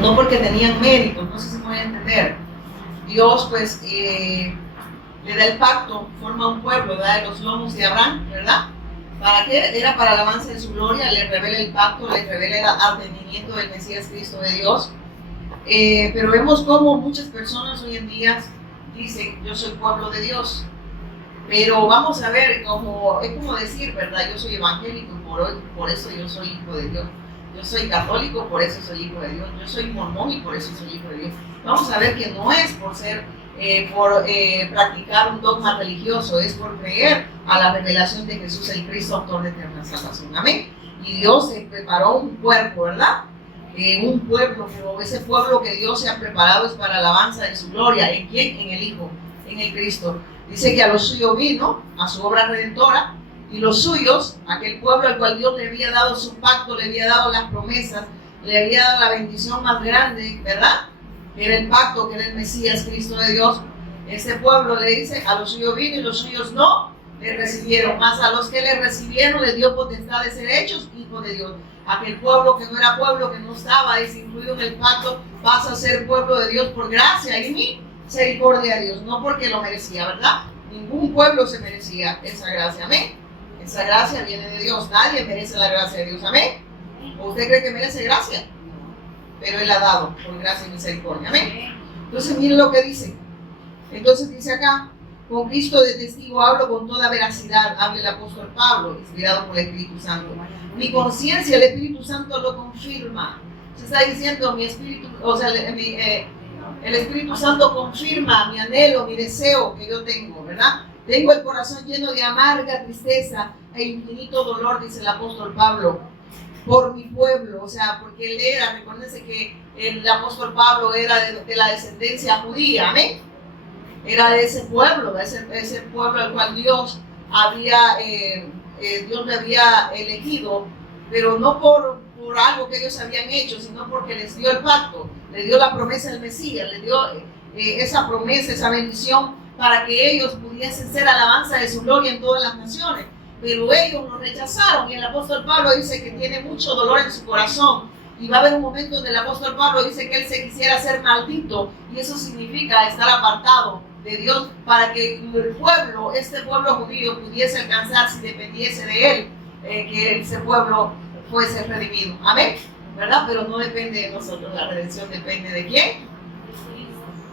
no porque tenían méritos, no sé si pueden entender. Dios pues le da el pacto, forma un pueblo, da de los lomos de Abraham, ¿verdad? ¿Para qué? Era para alabanza de su gloria, le revela el pacto, le revela el advenimiento del Mesías Cristo de Dios. Pero vemos cómo muchas personas hoy en día dicen, yo soy pueblo de Dios. Pero vamos a ver, es como decir, ¿verdad? Yo soy evangélico y por eso yo soy hijo de Dios. Yo soy católico, por eso soy hijo de Dios. Yo soy mormón y por eso soy hijo de Dios. Vamos a ver que no es por ser, practicar un dogma religioso, es por creer a la revelación de Jesús el Cristo, autor de eterna salvación. Amén. Y Dios preparó un cuerpo, ¿verdad? Un pueblo, pero ese pueblo que Dios se ha preparado es para alabanza de su gloria. ¿En quién? En el Hijo, en el Cristo. Dice que a los suyos vino, a su obra redentora, y los suyos, aquel pueblo al cual Dios le había dado su pacto, le había dado las promesas, le había dado la bendición más grande, ¿verdad? Que era el pacto, que era el Mesías, Cristo de Dios. Ese pueblo le dice, a los suyos vino y los suyos no le recibieron, más a los que le recibieron le dio potestad de ser hechos hijos de Dios. Aquel pueblo que no era pueblo, que no estaba incluido en el pacto, pasa a ser pueblo de Dios por gracia y misericordia de Dios, no porque lo merecía, ¿verdad? Ningún pueblo se merecía esa gracia, amén. Esa gracia viene de Dios, nadie merece la gracia de Dios, amén. ¿O usted cree que merece gracia? Pero Él ha dado por gracia y misericordia, amén. Entonces miren lo que dice. Entonces dice acá, con Cristo de testigo hablo con toda veracidad, habla el apóstol Pablo, inspirado por el Espíritu Santo. Mi conciencia, el Espíritu Santo lo confirma. Se está diciendo mi espíritu, o sea, el Espíritu Santo confirma mi anhelo, mi deseo que yo tengo, ¿verdad? Tengo el corazón lleno de amarga tristeza e infinito dolor, dice el apóstol Pablo, por mi pueblo, o sea, porque él era, recuérdense que el apóstol Pablo era de la descendencia judía, amén. Era de ese pueblo, ese pueblo al cual Dios le había elegido, pero no por algo que ellos habían hecho, sino porque les dio el pacto, les dio la promesa del Mesías, les dio esa promesa, esa bendición, para que ellos pudiesen ser alabanza de su gloria en todas las naciones. Pero ellos lo rechazaron y el apóstol Pablo dice que tiene mucho dolor en su corazón. Y va a haber un momento donde el apóstol Pablo dice que él se quisiera ser maldito, y eso significa estar apartado de Dios, para que el pueblo, este pueblo judío, pudiese alcanzar, si dependiese de él, que ese pueblo fuese redimido. Amén, ¿verdad? Pero no depende de nosotros, la redención depende de ¿quién?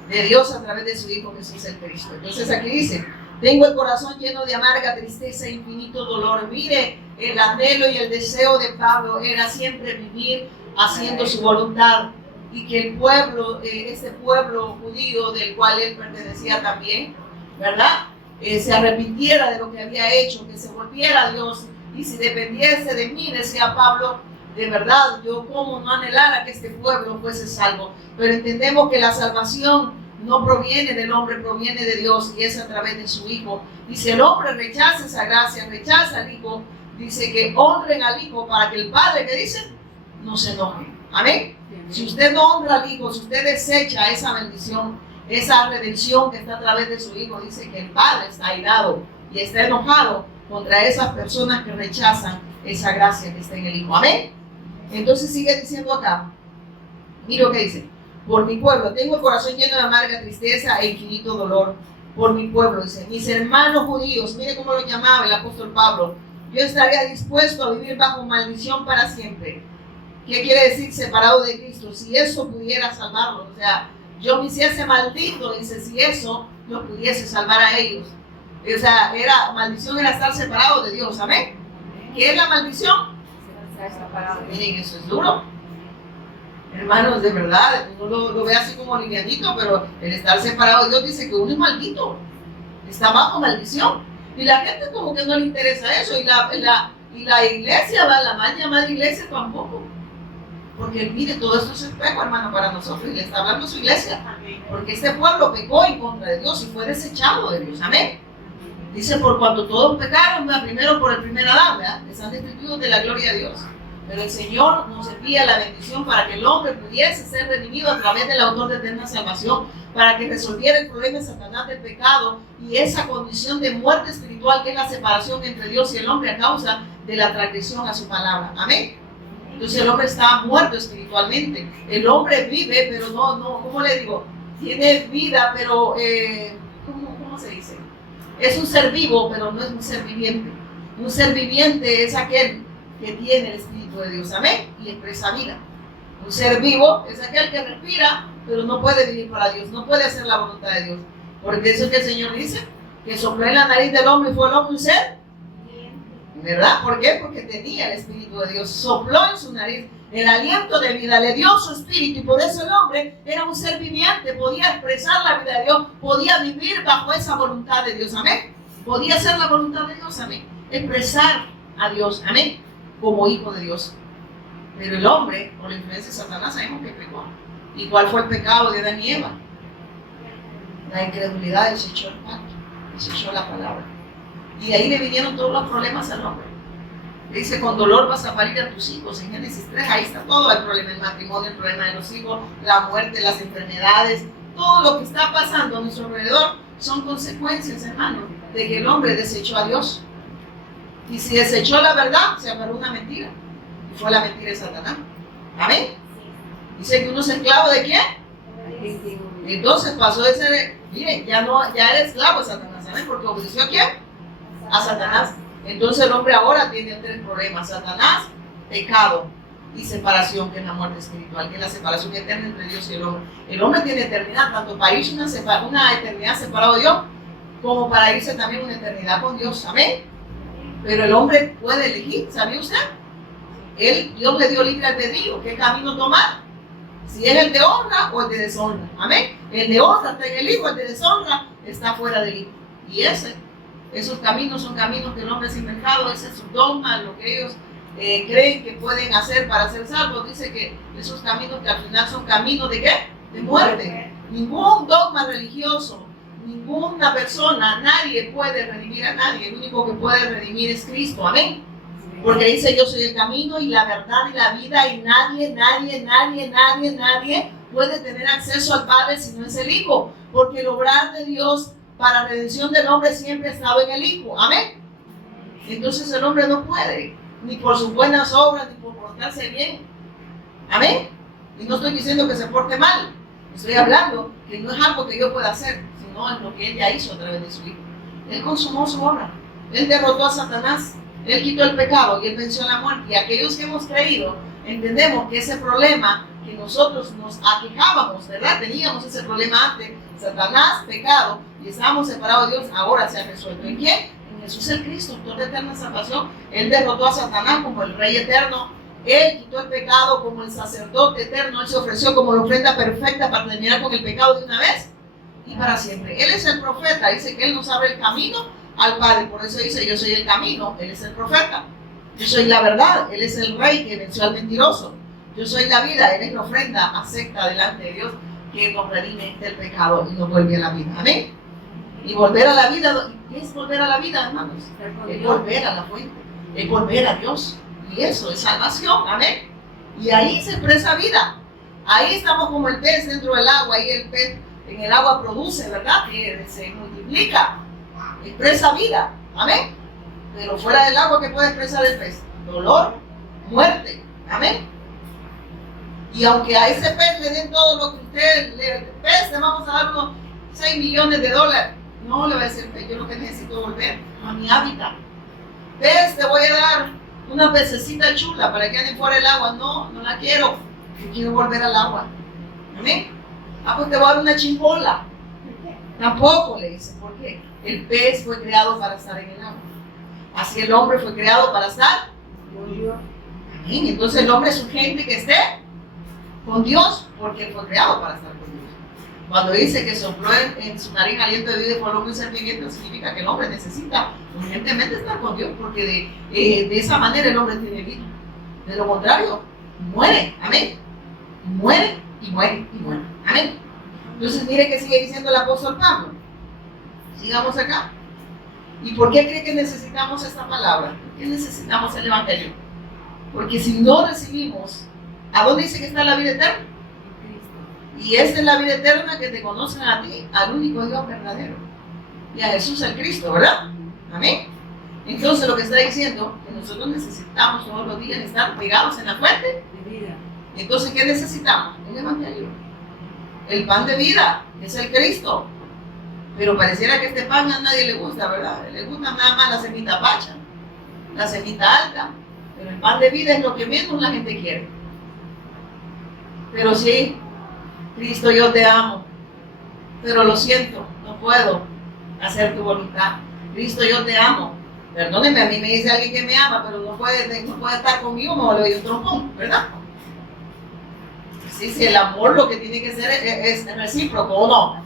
De Dios a través de su Hijo Jesús el Cristo. Entonces aquí dice, tengo el corazón lleno de amarga tristeza e infinito dolor. Mire, el anhelo y el deseo de Pablo era siempre vivir haciendo su voluntad, y que el pueblo, ese pueblo judío del cual él pertenecía también, ¿verdad? Se arrepintiera de lo que había hecho, que se volviera a Dios, y si dependiese de mí, decía Pablo, de verdad, yo como no anhelara que este pueblo fuese salvo. Pero entendemos que la salvación no proviene del hombre, proviene de Dios, y es a través de su Hijo. Y si el hombre rechaza esa gracia, rechaza al Hijo, dice que honren al Hijo para que el Padre, que dice, no se enoje. Amén. Si usted no honra al Hijo, si usted desecha esa bendición, esa redención que está a través de su Hijo, dice que el Padre está airado y está enojado contra esas personas que rechazan esa gracia que está en el Hijo. Amén. Entonces sigue diciendo acá, mira lo que dice, por mi pueblo, tengo el corazón lleno de amarga tristeza e infinito dolor por mi pueblo, dice, mis hermanos judíos, mire cómo lo llamaba el apóstol Pablo, yo estaría dispuesto a vivir bajo maldición para siempre. ¿Qué quiere decir separado de Cristo? Si eso pudiera salvarlos, o sea, yo me hiciese maldito, dice, si eso lo pudiese salvar a ellos. O sea, maldición era estar separado de Dios, ¿amén? ¿Qué es la maldición? Miren, eso es duro. Hermanos, de verdad, uno lo ve así como livianito, pero el estar separado de Dios dice que uno es maldito, está bajo maldición. Y la gente como que no le interesa eso, y la iglesia, la mal llamada iglesia tampoco. Porque mire, todo esto es espejo, hermano, para nosotros, y le está hablando su iglesia. Porque este pueblo pecó en contra de Dios y fue desechado de Dios, amén. Dice, por cuanto todos pecaron, primero por el primer Adán, ¿verdad? Están destituidos de la gloria de Dios. Pero el Señor nos envía la bendición para que el hombre pudiese ser redimido a través del autor de eterna salvación, para que resolviera el problema de Satanás del pecado y esa condición de muerte espiritual que es la separación entre Dios y el hombre a causa de la transgresión a su palabra. Amén. Entonces el hombre está muerto espiritualmente. El hombre vive, pero no, ¿cómo le digo? Tiene vida, pero, ¿cómo se dice? Es un ser vivo, pero no es un ser viviente. Un ser viviente es aquel que tiene el Espíritu de Dios, amén, y expresa vida. Un ser vivo es aquel que respira, pero no puede vivir para Dios, no puede hacer la voluntad de Dios. Porque eso es que el Señor dice, que sopló en la nariz del hombre y fue el hombre un ser, ¿verdad? ¿Por qué? Porque tenía el Espíritu de Dios, sopló en su nariz el aliento de vida, le dio su espíritu, y por eso el hombre era un ser viviente, podía expresar la vida de Dios, podía vivir bajo esa voluntad de Dios, amén. Podía hacer la voluntad de Dios, amén. Expresar a Dios, amén, como hijo de Dios. Pero el hombre, por la influencia de Satanás, sabemos que pecó. ¿Y cuál fue el pecado de Adán y Eva? La incredulidad, desechó el pacto, desechó la palabra. Y de ahí le vinieron todos los problemas al hombre. Le dice, con dolor vas a parir a tus hijos. En Génesis 3, ahí está todo el problema del matrimonio, el problema de los hijos, la muerte, las enfermedades. Todo lo que está pasando a nuestro alrededor son consecuencias, hermano, de que el hombre desechó a Dios. Y si desechó la verdad, se agarró una mentira. Y fue la mentira de Satanás. ¿Amén? Dice que uno es esclavo de quién. Entonces pasó de ser, miren, ya era esclavo de Satanás, ¿saben? Porque obedeció a quién, a Satanás. Entonces el hombre ahora tiene 3 problemas: Satanás, pecado y separación, que es la muerte espiritual, que es la separación eterna entre Dios y el hombre. El hombre tiene eternidad, tanto para irse una eternidad separado de Dios, como para irse también una eternidad con Dios, amén. Pero el hombre puede elegir, ¿sabía usted? Dios le dio libre albedrío, ¿qué camino tomar? Si es el de honra o el de deshonra, amén. El de honra está en el hijo, el de deshonra está fuera del hijo. Y esos caminos son caminos que el hombre se ha inventado, ese es su dogma, lo que ellos creen que pueden hacer para ser salvos. Dice que esos caminos que al final son caminos de ¿qué? De muerte. Ningún dogma religioso, ninguna persona, nadie puede redimir a nadie. El único que puede redimir es Cristo, amén. Porque dice, yo soy el camino y la verdad y la vida, y nadie puede tener acceso al Padre si no es el Hijo. Porque el obrar de Dios para redención del hombre siempre ha estado en el Hijo, amén. Entonces el hombre no puede, ni por sus buenas obras, ni por portarse bien, amén. Y no estoy diciendo que se porte mal, estoy hablando que no es algo que yo pueda hacer, sino es lo que Él ya hizo a través de su Hijo. Él consumó su obra, Él derrotó a Satanás, Él quitó el pecado y Él venció la muerte. Y aquellos que hemos creído, entendemos que ese problema que nosotros nos aquejábamos, ¿verdad? Teníamos ese problema antes, Satanás, pecado, y estábamos separados de Dios, ahora se ha resuelto. ¿En quién? En Jesús el Cristo, autor de eterna salvación. Él derrotó a Satanás como el Rey eterno, Él quitó el pecado como el sacerdote eterno, Él se ofreció como la ofrenda perfecta para terminar con el pecado de una vez y para siempre. Él es el profeta, dice que Él nos abre el camino al Padre, por eso dice, yo soy el camino, Él es el profeta. Yo soy la verdad, Él es el Rey que venció al mentiroso. Yo soy la vida, Él es la ofrenda acepta delante de Dios, que nos redime del pecado y nos vuelve a la vida. Amén. Y volver a la vida, ¿qué es volver a la vida, hermanos? Es volver a la fuente, es volver a Dios. Y eso es salvación, amén. Y ahí se expresa vida. Ahí estamos como el pez dentro del agua, ahí el pez en el agua produce, ¿verdad? Que se multiplica, expresa vida, amén. Pero fuera del agua, ¿qué puede expresar el pez? Dolor, muerte, amén. Y aunque a ese pez le den todo lo que usted le pez, le vamos a dar unos 6 millones de dólares. No le va a decir, pez, yo lo que necesito volver a mi hábitat. Pez, te voy a dar una pececita chula para que anden fuera del agua. No, no la quiero. Yo quiero volver al agua. Amén. Pues te voy a dar una chimbola. Tampoco le dice, ¿por qué? El pez fue creado para estar en el agua. Así el hombre fue creado para estar con Dios. Amén. Entonces el hombre es urgente que esté con Dios, porque él fue creado para estar con Dios. Cuando dice que sopló en su nariz aliento de vida y fue el hombre un ser viviente, significa que el hombre necesita urgentemente estar con Dios, porque de esa manera el hombre tiene vida. De lo contrario, muere. Amén. Muere y muere y muere. Amén. Entonces mire que sigue diciendo el apóstol Pablo. Sigamos acá. ¿Y por qué cree que necesitamos esta palabra? ¿Por qué necesitamos el evangelio? Porque si no recibimos, ¿a dónde dice que está la vida eterna? Y esta es la vida eterna, que te conocen a ti, al único Dios verdadero, y a Jesús el Cristo, ¿verdad? Amén. Entonces lo que está diciendo que nosotros necesitamos todos los días estar pegados en la fuente de vida. Entonces, ¿qué necesitamos? El Evangelio. El pan de vida, que es el Cristo. Pero pareciera que este pan a nadie le gusta, ¿verdad? Le gusta nada más la semita pacha, la semita alta. Pero el pan de vida es lo que menos la gente quiere. Pero sí, Cristo, yo te amo. Pero lo siento, no puedo hacer tu voluntad. Cristo, yo te amo. Perdóneme, a mí me dice alguien que me ama, pero no puede estar conmigo, me le doy un trompón, ¿verdad? Sí, si el amor lo que tiene que ser es recíproco, ¿o no?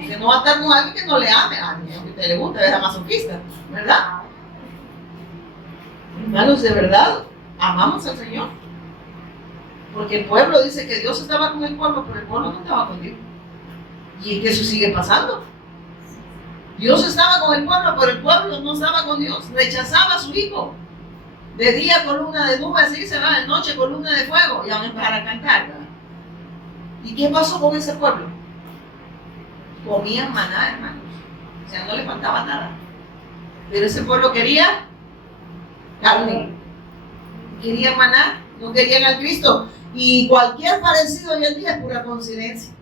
Usted no va a estar con alguien que no le ame, a alguien que a usted le gusta, es masoquista, ¿verdad? Hermanos, de verdad, amamos al Señor. Porque el pueblo dice que Dios estaba con el pueblo, pero el pueblo no estaba con Dios. Y es que eso sigue pasando. Dios estaba con el pueblo, pero el pueblo no estaba con Dios. Rechazaba a su hijo. De día columna de nube, así se va, de noche columna de fuego. Y van a empezar a cantar, ¿verdad? ¿Y qué pasó con ese pueblo? Comían maná, hermanos. O sea, no le faltaba nada. Pero ese pueblo quería carne. Querían maná, no querían al Cristo. Y cualquier parecido hoy en día es pura coincidencia.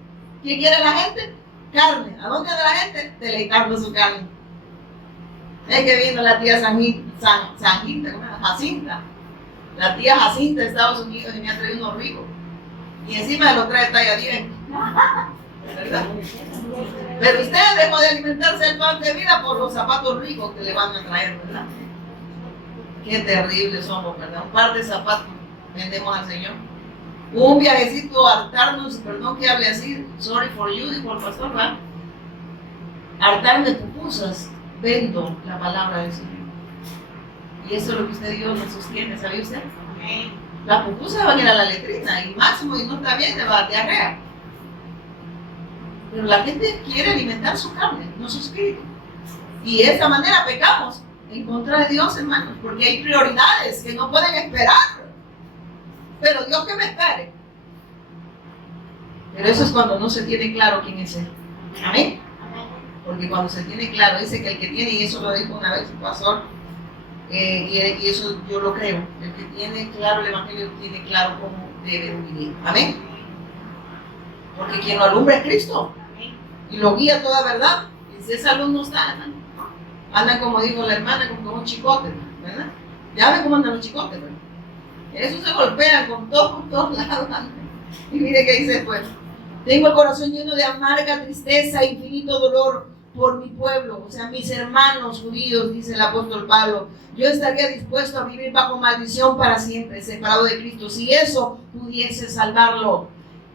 ¿Qué quiere la gente? Carne. ¿A dónde anda la gente? Deleitando su carne. Es que vino la tía Jacinta. La tía Jacinta de Estados Unidos y me ha traído unos ricos. Y encima lo trae talla 10. ¿Verdad? Pero usted dejó de alimentarse el pan de vida por los zapatos ricos que le van a traer, ¿verdad? Qué terribles somos, ¿verdad? Un par de zapatos vendemos al Señor. Un viajecito a hartarnos, perdón que hable así, sorry for you, dijo el pastor, ¿verdad? Hartarme pupusas, vendo la palabra del Señor. Y eso es lo que usted Dios nos sostiene, ¿sabe usted? Las pupusas van a ir a la letrina y máximo, y no está bien, le va a dar diarrea. Pero la gente quiere alimentar su carne, no su espíritu. Y de esta manera pecamos en contra de Dios, hermanos, porque hay prioridades que no pueden esperar. Pero Dios que me espere. Pero eso es cuando no se tiene claro quién es Él. Amén. Porque cuando se tiene claro, dice que el que tiene, y eso lo dijo una vez un pastor, y eso yo lo creo, el que tiene claro el Evangelio tiene claro cómo debe vivir. Amén. Porque quien lo alumbra es Cristo y lo guía a toda verdad. Y si esa luz no está, hermano, andan como dijo la hermana, como un chicote, ¿verdad? Ya ven cómo andan los chicotes, ¿verdad? Eso se golpea con todos lados. Y mire qué dice después. Tengo el corazón lleno de amarga tristeza e infinito dolor por mi pueblo, o sea, mis hermanos judíos, dice el apóstol Pablo. Yo estaría dispuesto a vivir bajo maldición para siempre, separado de Cristo, si eso pudiese salvarlo.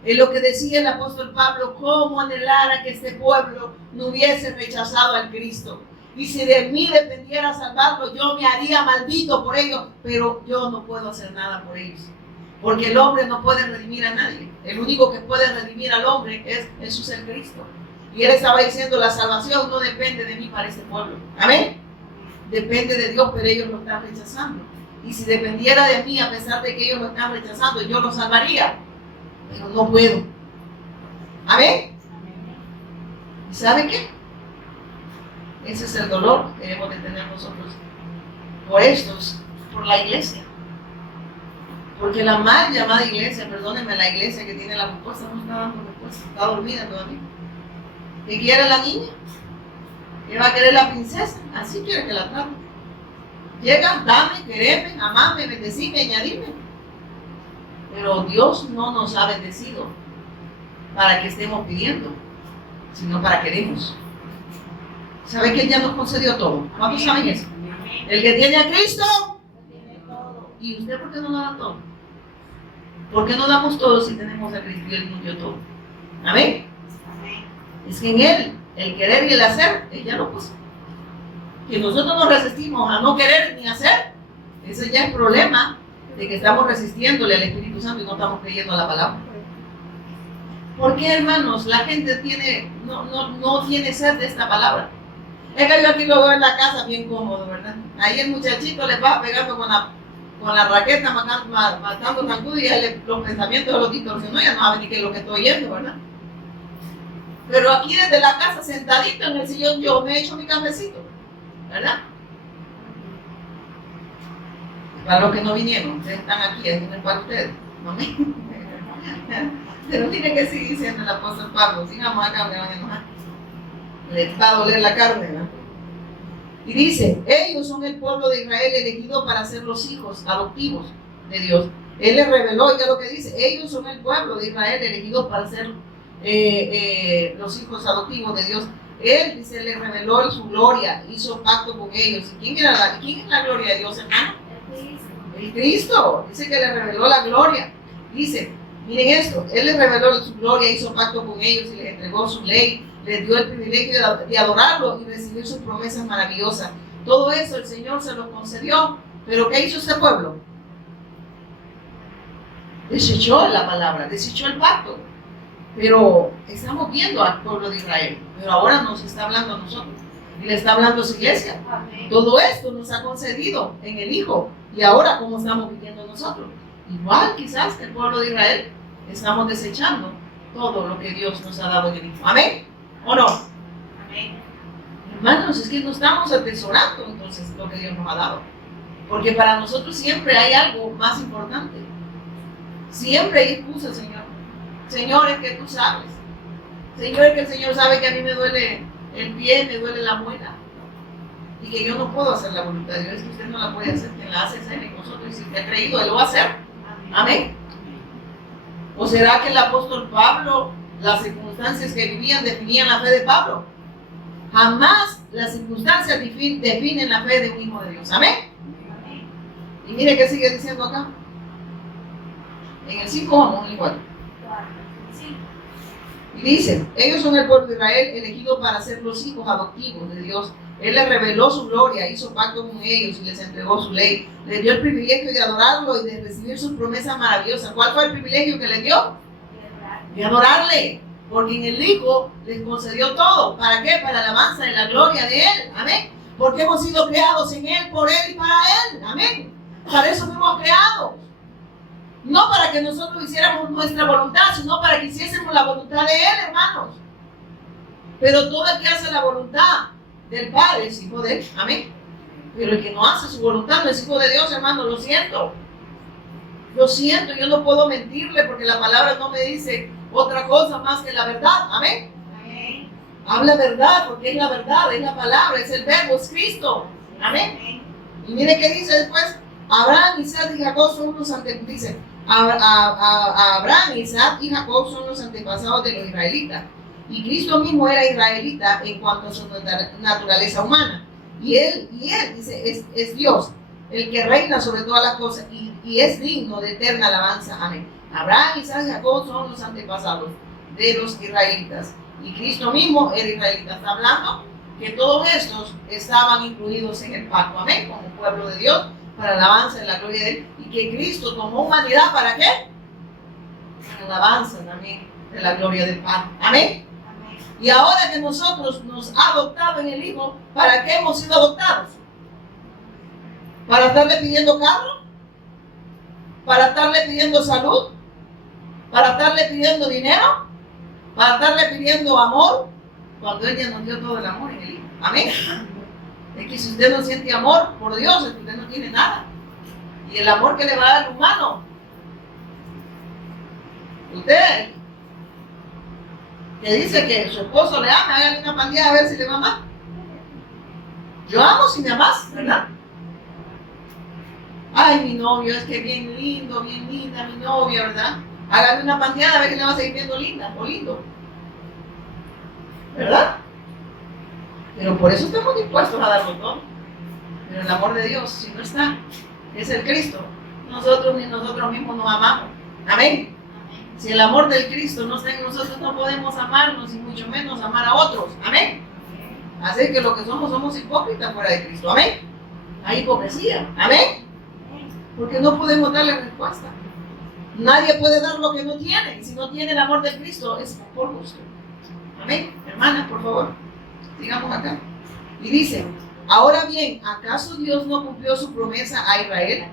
Es lo que decía el apóstol Pablo, cómo anhelara que este pueblo no hubiese rechazado al Cristo. Y si de mí dependiera salvarlo, yo me haría maldito por ellos, pero yo no puedo hacer nada por ellos. Porque el hombre no puede redimir a nadie. El único que puede redimir al hombre es Jesús el Cristo. Y él estaba diciendo, la salvación no depende de mí para este pueblo. Amén. Depende de Dios, pero ellos lo están rechazando. Y si dependiera de mí, a pesar de que ellos lo están rechazando, yo lo salvaría. Pero no puedo. Amén. ¿Y sabe qué? Ese es el dolor que debemos de tener nosotros por estos, por la iglesia. Porque la mal llamada iglesia, perdónenme, la iglesia que tiene la respuesta no está dando respuesta, está dormida todavía. ¿Qué quiere la niña? ¿Qué va a querer la princesa? Así quiere que la trate. Llega, dame, quereme, amame, bendecime, añadime. Pero Dios no nos ha bendecido para que estemos pidiendo, sino para que demos. ¿Sabe que Él ya nos concedió todo? ¿Cuántos saben eso? El que tiene a Cristo, ¿y usted por qué no lo da todo? ¿Por qué no damos todo si tenemos a Cristo y Él nos dio todo? ¿Amén? Es que en Él, el querer y el hacer, Él ya lo puso. Que nosotros nos resistimos a no querer ni hacer, ese ya es problema de que estamos resistiéndole al Espíritu Santo y no estamos creyendo a la palabra. ¿Por qué, hermanos? La gente no tiene sed de esta palabra. Es que yo aquí lo veo en la casa bien cómodo, ¿verdad? Ahí el muchachito le va pegando con la raqueta, matando zancudo y los pensamientos de los distorsionó, ya no sabe ni qué es lo que estoy oyendo, ¿verdad? Pero aquí desde la casa, sentadito en el sillón, yo me he hecho mi cafecito, ¿verdad? Para los que no vinieron, ustedes están aquí, es para ustedes. Amén. Pero tiene que seguir diciendo el apóstol Pablo, sigamos acá, me van a enojar. Les va a doler la carne, ¿no? Y dice, ellos son el pueblo de Israel elegido para ser los hijos adoptivos de Dios. Él les reveló, oiga lo que dice, ellos son el pueblo de Israel elegidos para ser los hijos adoptivos de Dios. Él, dice, les reveló su gloria, hizo pacto con ellos. ¿Y quién es la gloria de Dios, hermano? El Cristo. Dice que le reveló la gloria. Dice, miren esto, Él les reveló su gloria, hizo pacto con ellos y les entregó su ley, les dio el privilegio de adorarlo y recibir sus promesas maravillosas. Todo eso el Señor se lo concedió. Pero ¿qué hizo este pueblo? Desechó la palabra, desechó el pacto. Pero estamos viendo al pueblo de Israel, pero ahora nos está hablando a nosotros y le está hablando a su iglesia. Amén. Todo esto nos ha concedido en el Hijo y ahora cómo estamos viviendo nosotros. Igual quizás que el pueblo de Israel estamos desechando todo lo que Dios nos ha dado en el Hijo. Amén. ¿O no? Amén. Hermanos, es que no estamos atesorando entonces lo que Dios nos ha dado, porque para nosotros siempre hay algo más importante. Siempre hay excusa, Señor. Señor, es que tú sabes. Señor, es que el Señor sabe que a mí me duele el pie, me duele la muela. Y que yo no puedo hacer la voluntad de Dios. Es que usted no la puede hacer, quien la hace es Él y nosotros. Y si te ha creído, Él lo va a hacer. Amén. ¿O será que el apóstol Pablo, las circunstancias que vivían, definían la fe de Pablo? Jamás las circunstancias definen la fe de un hijo de Dios. Amén. Y mire qué sigue diciendo acá. En el 5 vamos, igual. Y dice, ellos son el pueblo de Israel elegido para ser los hijos adoptivos de Dios. Él les reveló su gloria, hizo pacto con ellos y les entregó su ley. Les dio el privilegio de adorarlo y de recibir sus promesas maravillosas. ¿Cuál fue el privilegio que les dio? De adorarle. Porque en el Hijo les concedió todo. ¿Para qué? Para la alabanza y la gloria de Él. Amén. Porque hemos sido creados en Él, por Él y para Él. Amén. Para eso fuimos creados. No para que nosotros hiciéramos nuestra voluntad, sino para que hiciésemos la voluntad de Él, hermanos. Pero todo el que hace la voluntad del Padre es hijo de Él. Amén. Pero el que no hace su voluntad no es hijo de Dios, hermano. Lo siento. Lo siento, yo no puedo mentirle porque la palabra no me dice otra cosa más que la verdad. Amén. Amén. Habla verdad porque es la verdad, es la palabra, es el verbo, es Cristo. Amén. Y mire qué dice después. Abraham, Isaac y Jacob son los antepasados. Dice, Abraham, Isaac y Jacob son los antepasados de los israelitas. Y Cristo mismo era israelita en cuanto a su naturaleza humana. Y él dice, es Dios, el que reina sobre todas las cosas y es digno de eterna alabanza. Amén. Abraham, Isaac y Jacob son los antepasados de los israelitas. Y Cristo mismo era israelita. Está hablando que todos estos estaban incluidos en el pacto. Amén. Como pueblo de Dios, para la alabanza y la gloria de Él. Y que Cristo tomó humanidad, ¿para qué? Para la alabanza también de la gloria del Padre. Amén. Y ahora que nosotros nos ha adoptado en el Hijo, ¿para qué hemos sido adoptados? ¿Para estarle pidiendo carro? ¿Para estarle pidiendo salud? ¿Para estarle pidiendo dinero? ¿Para estarle pidiendo amor? Cuando Él ya nos dio todo el amor en el Hijo. Amén. Es que si usted no siente amor por Dios, es que usted no tiene nada. Y el amor que le va a dar el humano, usted que dice que su esposo le ama, hágale una pandilla a ver si le va a amar. Yo amo si me amas, ¿verdad? Ay, mi novio, es que bien lindo, bien linda mi novia, ¿verdad? Hágale una pandeada a ver si le va a seguir viendo linda o lindo, ¿verdad? Pero por eso estamos dispuestos a darlo todo. Pero el amor de Dios, si no está, es el Cristo. Nosotros ni nosotros mismos nos amamos. Amén. Si el amor del Cristo no está en nosotros, no podemos amarnos y mucho menos amar a otros. Amén. Así que lo que somos hipócritas fuera de Cristo. Amén. Hay hipocresía. Amén. Porque no podemos darle respuesta. Nadie puede dar lo que no tiene. Y si no tiene el amor de Cristo, es por gusto. Amén. Hermanas, por favor, sigamos acá. Y dice, ahora bien, ¿acaso Dios no cumplió su promesa a Israel?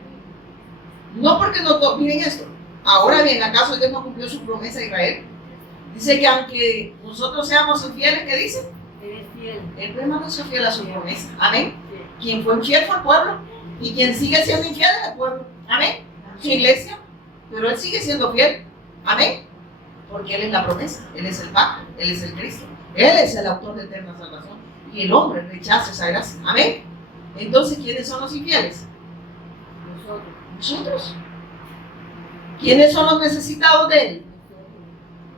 No porque no, miren esto. Ahora bien, ¿acaso Dios no cumplió su promesa a Israel? Dice que aunque nosotros seamos infieles, ¿qué dice? Él permaneció fiel a su promesa. Amén. Quien fue infiel fue el pueblo. Y quien sigue siendo infiel es el pueblo. Amén. Su iglesia. Pero él sigue siendo fiel. Amén. Porque él es la promesa. Él es el pacto. Él es el Cristo. Él es el autor de eterna salvación. Y el hombre rechaza esa gracia. Amén. Entonces, ¿quiénes son los infieles? Nosotros. ¿Quiénes son los necesitados de él?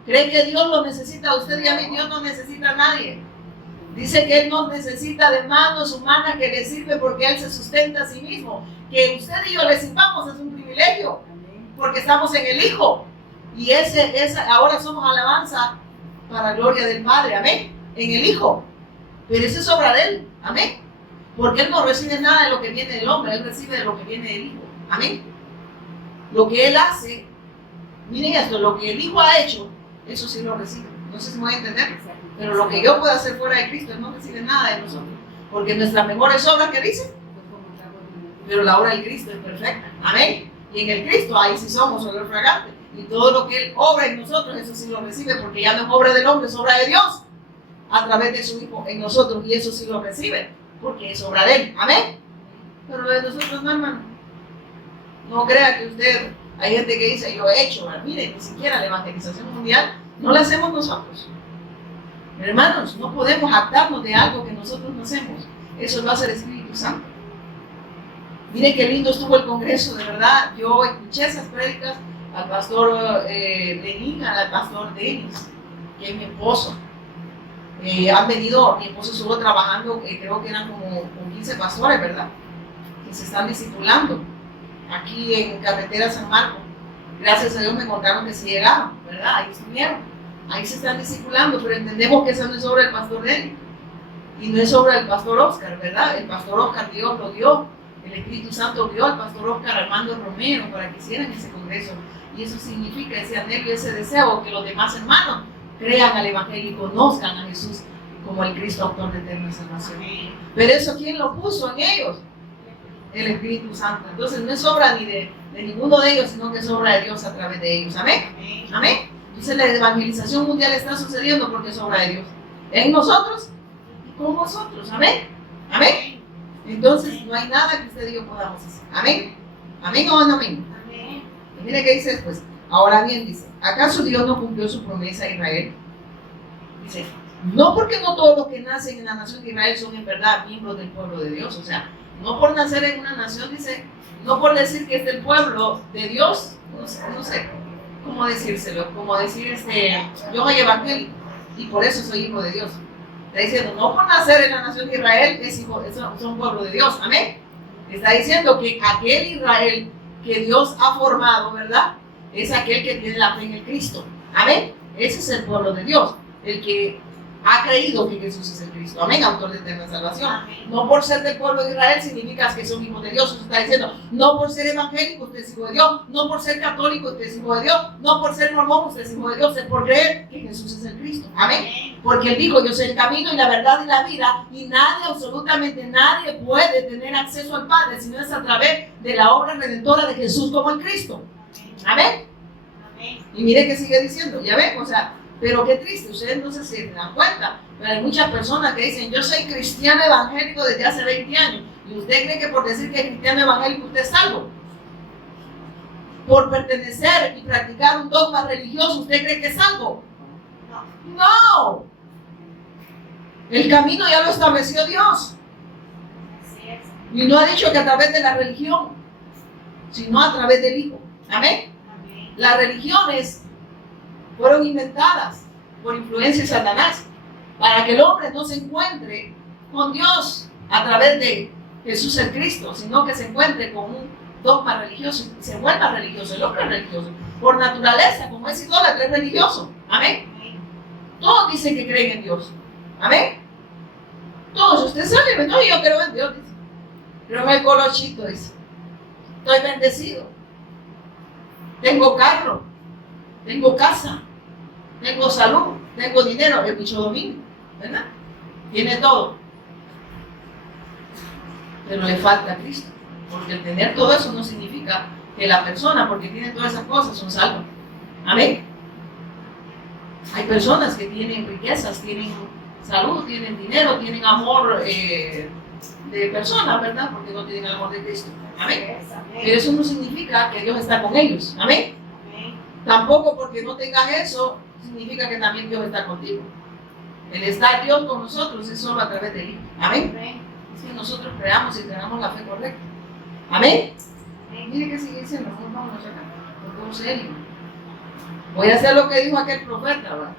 ¿Cree que Dios lo necesita a usted y a mí? Dios no necesita a nadie. Dice que Él no necesita de manos humanas que le sirve porque Él se sustenta a sí mismo. Que usted y yo le sirvamos es un privilegio, porque estamos en el Hijo. Y ahora somos alabanza para gloria del Padre, amén, en el Hijo. Pero eso es obra de Él, amén. Porque Él no recibe nada de lo que viene del hombre, Él recibe de lo que viene del Hijo, amén. Lo que Él hace, miren esto, lo que el Hijo ha hecho, eso sí lo recibe. No sé si me voy a entender. Pero lo que yo pueda hacer fuera de Cristo, Él no recibe nada de nosotros. Porque nuestras mejores obras, ¿qué dicen? Pero la obra del Cristo es perfecta. Amén. Y en el Cristo, ahí sí somos olor fragante. Y todo lo que Él obra en nosotros, eso sí lo recibe. Porque ya no es obra del hombre, es obra de Dios. A través de su Hijo en nosotros. Y eso sí lo recibe. Porque es obra de Él. Amén. Pero lo de nosotros no, hermano. No crea que usted, hay gente que dice, yo he hecho. Mire, ni siquiera la evangelización mundial no la hacemos nosotros. Hermanos, no podemos jactarnos de algo que nosotros no hacemos. Eso lo hace el Espíritu Santo. Miren qué lindo estuvo el congreso, de verdad. Yo escuché esas prédicas al pastor Lenín, al pastor Denis, que es mi esposo. Han venido, mi esposo estuvo trabajando, creo que eran como 15 pastores, ¿verdad? Que se están discipulando aquí en Carretera San Marcos. Gracias a Dios me contaron que sí llegaron, ¿verdad? Ahí estuvieron. Ahí se están discipulando, pero entendemos que esa no es obra del pastor Denny y no es obra del pastor Oscar, ¿verdad? El pastor Oscar, Dios lo dio, el Espíritu Santo dio al pastor Oscar Armando Romero para que hicieran ese congreso. Y eso significa ese anhelo y ese deseo que los demás hermanos crean al Evangelio y conozcan a Jesús como el Cristo autor de eterna salvación. Pero eso, ¿quién lo puso en ellos? El Espíritu Santo. Entonces no es obra ni de ninguno de ellos, sino que es obra de Dios a través de ellos. Amén. Amén. Entonces la evangelización mundial está sucediendo porque es obra de Dios. En nosotros y con vosotros. Amén. Amén. Entonces no hay nada que usted y yo podamos hacer. Amén. Amén o no amén. Amén. Y mire qué dice después. Ahora bien, dice, ¿acaso Dios no cumplió su promesa a Israel? Dice, no porque no todos los que nacen en la nación de Israel son en verdad miembros del pueblo de Dios. O sea, no por nacer en una nación, dice, no por decir que es del pueblo de Dios, no sé cómo decírselo, como decir, yo soy evangélico y por eso soy hijo de Dios. Está diciendo, no por nacer en la nación de Israel son pueblo de Dios, amén. Está diciendo que aquel Israel que Dios ha formado, ¿verdad? Es aquel que tiene la fe en el Cristo, amén. Ese es el pueblo de Dios, el que ha creído que Jesús es el Cristo, amén, autor de eterna salvación. Amén. No por ser del pueblo de Israel significa que son hijos de Dios. Eso está diciendo, no por ser evangélico usted es hijo de Dios, no por ser católico usted es hijo de Dios, no por ser mormón usted es hijo de Dios, es por creer que Jesús es el Cristo, amén. Porque Él dijo, yo soy el camino y la verdad y la vida, y nadie, absolutamente nadie puede tener acceso al Padre si no es a través de la obra redentora de Jesús como el Cristo, amén. Y mire que sigue diciendo, ya ven, o sea, pero qué triste, ustedes no sé si se dan cuenta, pero hay muchas personas que dicen, yo soy cristiano evangélico desde hace 20 años, y usted cree que por decir que es cristiano evangélico usted es salvo. Por pertenecer y practicar un dogma religioso, ¿usted cree que es salvo? No. El camino ya lo estableció Dios. Y no ha dicho que a través de la religión, sino a través del Hijo. Amén. Las religiones fueron inventadas por influencia de Satanás para que el hombre no se encuentre con Dios a través de Jesús el Cristo, sino que se encuentre con un dogma religioso y se vuelva religioso. El hombre es religioso por naturaleza, como es idólatra, es religioso. Amén. Todos dicen que creen en Dios. Amén. Todos. Usted sabe, no, yo creo en Dios, dice. Creo en el colochito, dice. Estoy bendecido. Tengo carro, tengo casa, tengo salud, tengo dinero, el bicho domingo, ¿verdad? Tiene todo. Pero le falta a Cristo. Porque el tener todo eso no significa que la persona, porque tiene todas esas cosas, son salvos. Amén. Hay personas que tienen riquezas, tienen salud, tienen dinero, tienen amor de de personas, ¿verdad? Porque no tienen el amor de Cristo. Amén. Pero eso no significa que Dios está con ellos. Amén. Tampoco porque no tengas eso, significa que también Dios está contigo. El estar Dios con nosotros es solo a través de Él. Amén. Es que nosotros creamos y tengamos la fe correcta. Amén. Mire que sigue diciendo, vámonos acá, porque es serio. Voy a hacer lo que dijo aquel profeta, ¿verdad?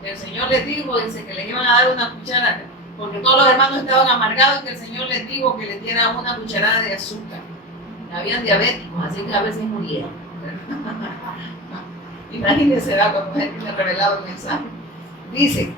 Que el Señor les dijo, dice que le iban a dar una cuchara, porque todos los hermanos estaban amargados, y que el Señor les dijo que le dieran una cucharada de azúcar. Habían diabéticos, así que a veces murieron. Imagínense, cuando la gente me ha revelado el mensaje. Dice,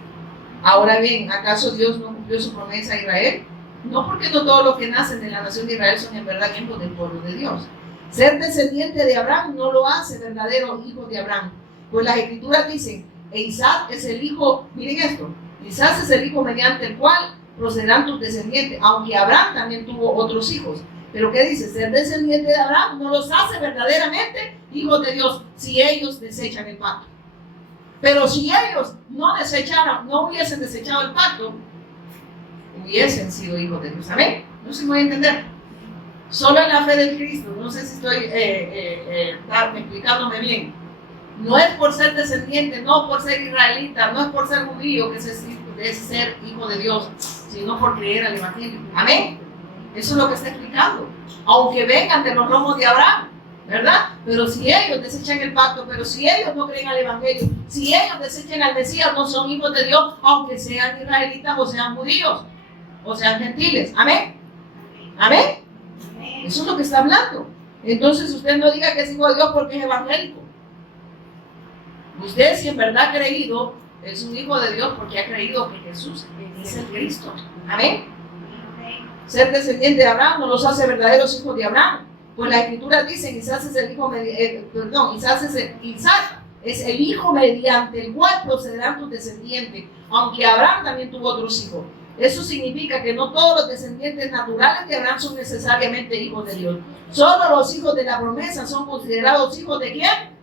ahora bien, ¿acaso Dios no cumplió su promesa a Israel? No, porque no todos los que nacen de la nación de Israel son en verdad hijos del pueblo de Dios. Ser descendiente de Abraham no lo hace verdadero hijo de Abraham. Pues las escrituras dicen, e Isaac es el hijo, miren esto, Isaac es el hijo mediante el cual procederán tus descendientes, aunque Abraham también tuvo otros hijos. Pero ¿qué dice? Ser descendiente de Abraham no los hace verdaderamente hijos de Dios si ellos desechan el pacto. Pero si ellos no hubiesen desechado el pacto, hubiesen sido hijos de Dios. Amén. No se puede entender. Solo en la fe de Cristo. No sé si estoy explicándome bien. No es por ser descendiente, no por ser israelita, no es por ser judío que es ser hijo de Dios, sino por creer al Evangelio. Amén. Eso es lo que está explicando. Aunque vengan de los lomos de Abraham, ¿verdad? Pero si ellos desechan el pacto, pero si ellos no creen al Evangelio, si ellos desechan al Mesías, no son hijos de Dios, aunque sean israelitas o sean judíos o sean gentiles. Amén. Amén. Eso es lo que está hablando. Entonces usted no diga que es hijo de Dios porque es evangélico. Usted, si en verdad ha creído, es un hijo de Dios porque ha creído que Jesús es el Cristo. Amén. Ser descendiente de Abraham no los hace verdaderos hijos de Abraham. Pues la escritura dice, Isaac es el hijo, Isaac es el hijo mediante el cual procederán tus descendientes, aunque Abraham también tuvo otros hijos. Eso significa que no todos los descendientes naturales de Abraham son necesariamente hijos de Dios. Solo los hijos de la promesa son considerados hijos de ¿quién?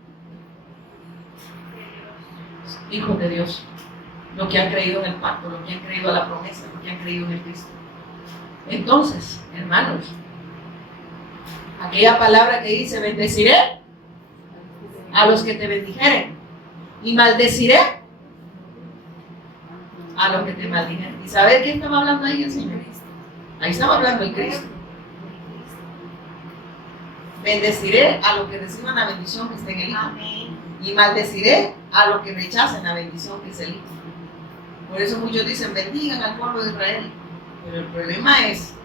Hijos de Dios. Los que han creído en el pacto, los que han creído a la promesa, los que han creído en el Cristo. Entonces, hermanos, aquella palabra que dice, bendeciré a los que te bendijeren y maldeciré a los que te maldijeren. ¿Y saber quién estaba hablando ahí el Señor? Ahí estaba hablando el Cristo. Bendeciré a los que reciban la bendición que está en el Hijo. Y maldeciré a los que rechacen la bendición que es el Hijo. Por eso muchos dicen, bendigan al pueblo de Israel. Pero el problema es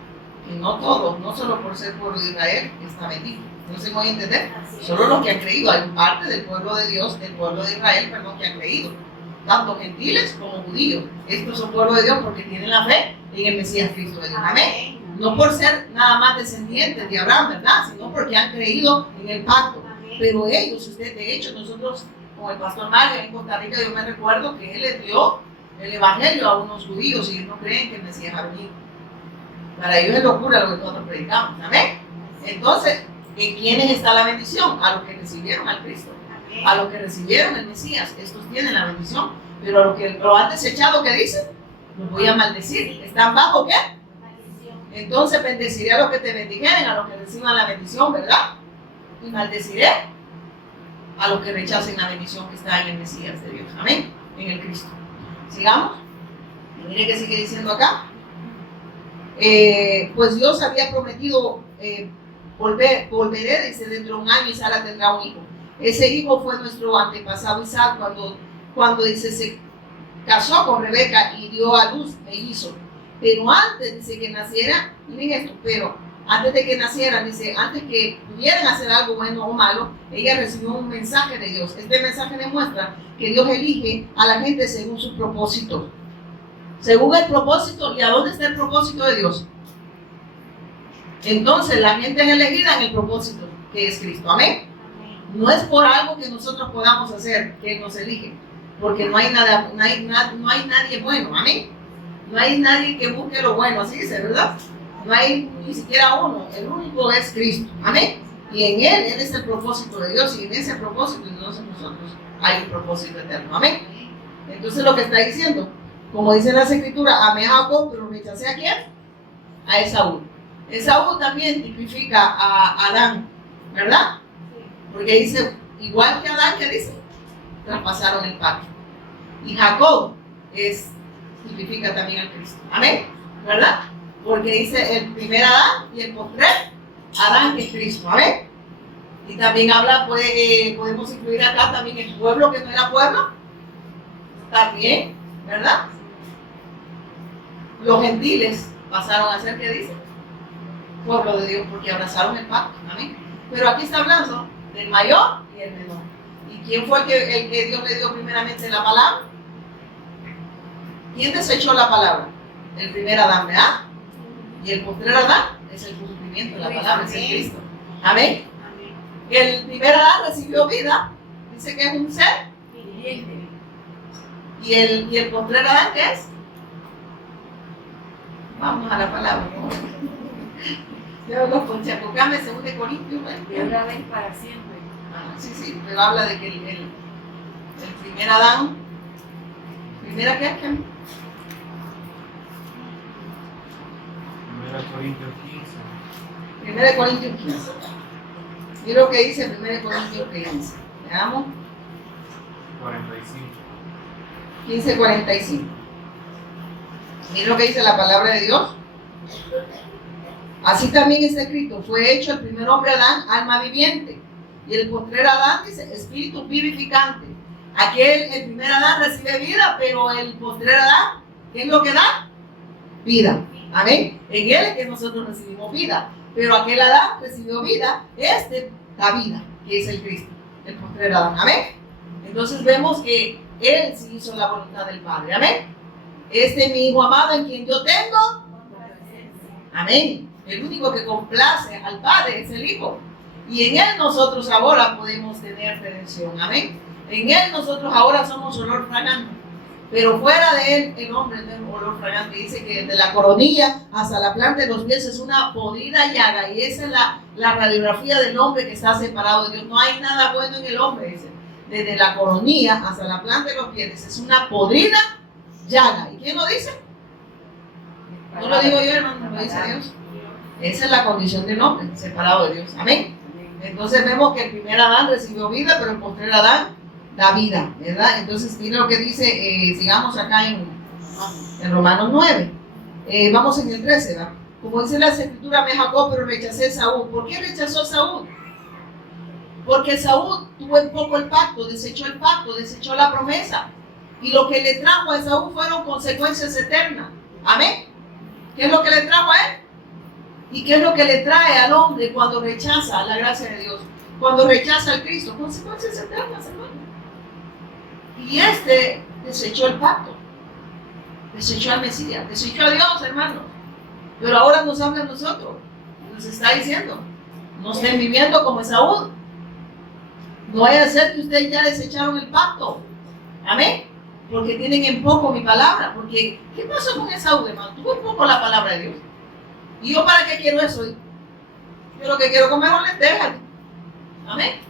que no todos, no solo por ser pueblo de Israel, está bendito. No se puede entender. Solo los que han creído. Hay parte del pueblo de Dios, del pueblo de Israel, perdón, que han creído. Tanto gentiles como judíos. Estos son pueblo de Dios porque tienen la fe en el Mesías Cristo de Dios. Amén. No por ser nada más descendientes de Abraham, ¿verdad? Sino porque han creído en el pacto. Pero ellos, usted, de hecho, nosotros, como el pastor Mario en Costa Rica, yo me recuerdo que él les dio el evangelio a unos judíos y ellos no creen que el Mesías ha venido. Para ellos es locura lo que nosotros predicamos. Amén. Entonces, ¿en quiénes está la bendición? A los que recibieron al Cristo. A los que recibieron el Mesías. Estos tienen la bendición. Pero a los que lo han desechado, ¿qué dicen? Los voy a maldecir. ¿Están bajo qué? Entonces bendeciré a los que te bendijeren, a los que reciban la bendición, ¿verdad? Y maldeciré a los que rechacen la bendición que está en el Mesías de Dios. Amén. En el Cristo. Sigamos. Mire que sigue diciendo acá. Pues Dios había prometido volveré, dice, dentro de un año y Sara tendrá un hijo. Ese hijo fue nuestro antepasado Isaac cuando dice, se casó con Rebeca y dio a luz mellizos. Pero antes, dice, que naciera, miren esto, pero antes de que nacieran, dice, antes que pudieran hacer algo bueno o malo, ella recibió un mensaje de Dios. Este mensaje demuestra que Dios elige a la gente según su propósito. Según el propósito, ¿y a dónde está el propósito de Dios? Entonces la gente es elegida en el propósito que es Cristo. Amén. No es por algo que nosotros podamos hacer que Él nos elige, porque no hay nadie bueno. Amén. No hay nadie que busque lo bueno, así dice, ¿verdad? No hay ni siquiera uno. El único es Cristo. Amén. Y en Él es el propósito de Dios, y en ese propósito, entonces nosotros hay un propósito eterno. Amén. Entonces lo que está diciendo, como dice las Escrituras, amé a Jacob, pero rechacé a quién? a Esaú. Esaú también tipifica a Adán, ¿verdad? Porque dice, igual que Adán, ¿qué dice? Traspasaron el pacto. Y Jacob tipifica también al Cristo. Amén, ¿verdad? Porque dice el primer Adán y el postrer Adán, que es Cristo. Amén. Y también habla, podemos incluir acá también el pueblo que no era pueblo. También, ¿verdad? Los gentiles pasaron a ser, ¿qué dice? Pueblo de Dios, porque abrazaron el pacto. Amén. Pero aquí está hablando del mayor y el menor. ¿Y quién fue el que Dios le dio primeramente la palabra? ¿Quién desechó la palabra? El primer Adán, ¿verdad? Y el postrer Adán es el cumplimiento de la palabra, es el Cristo. Amén. El primer Adán recibió vida, dice que es un ser viviente. ¿Y el postrer Adán qué es? Vamos a la palabra. Yo los ponchacocame, 2 Corintios. Y una vez para siempre. Sí, pero habla de que el primer Adán, ¿primera qué es? 1 Corintios 15. 1 Corintios 15. Mira lo que dice 1 Corintios 15. Veamos. 45. 15:45. Mira lo que dice la palabra de Dios. Así también está escrito, fue hecho el primer hombre Adán, alma viviente, y el postrer Adán dice, espíritu vivificante. El primer Adán recibe vida, pero el postrer Adán, ¿qué es lo que da? Vida. Amén. En él es que nosotros recibimos vida, pero aquel Adán recibió vida, da vida, que es el Cristo, el postrer Adán. Amén. Entonces vemos que él sí hizo la voluntad del Padre. Amén. Este es mi Hijo amado en quien yo tengo. Amén. El único que complace al Padre es el Hijo. Y en Él nosotros ahora podemos tener redención. Amén. En Él nosotros ahora somos olor fragante. Pero fuera de Él, el hombre no es olor fragante. Dice que desde la coronilla hasta la planta de los pies es una podrida llaga. Y esa es la radiografía del hombre que está separado de Dios. No hay nada bueno en el hombre, dice. Desde la coronilla hasta la planta de los pies es una podrida llaga. ¿Y quién lo dice? No lo digo yo, hermano, lo dice Dios. Esa es la condición del hombre, separado de Dios. Amén. Entonces vemos que el primer Adán recibió vida, pero el postrer Adán da vida, ¿verdad? Entonces mira lo que dice, sigamos acá en Romanos 9. Vamos en el 13, ¿verdad? Como dice la Escritura, me Jacob, pero rechacé a Saúl. ¿Por qué rechazó a Saúl? Porque Saúl tuvo en poco el pacto, desechó la promesa. Y lo que le trajo a Saúl fueron consecuencias eternas. Amén. ¿Qué es lo que le trajo a él? ¿Y qué es lo que le trae al hombre cuando rechaza la gracia de Dios? Cuando rechaza al Cristo, consecuencias eternas, hermano. Y desechó el pacto, desechó al Mesías, desechó a Dios, hermano. Pero ahora nos habla a nosotros, nos está diciendo, no estén viviendo como Esaú. No vaya a ser que ustedes ya desecharon el pacto. Amén. Porque tienen en poco mi palabra. Porque, ¿qué pasó con Esaú, hermano? Tuvo en poco la palabra de Dios. ¿Y yo para qué quiero eso? Yo lo que quiero comer es lentejas. Amén.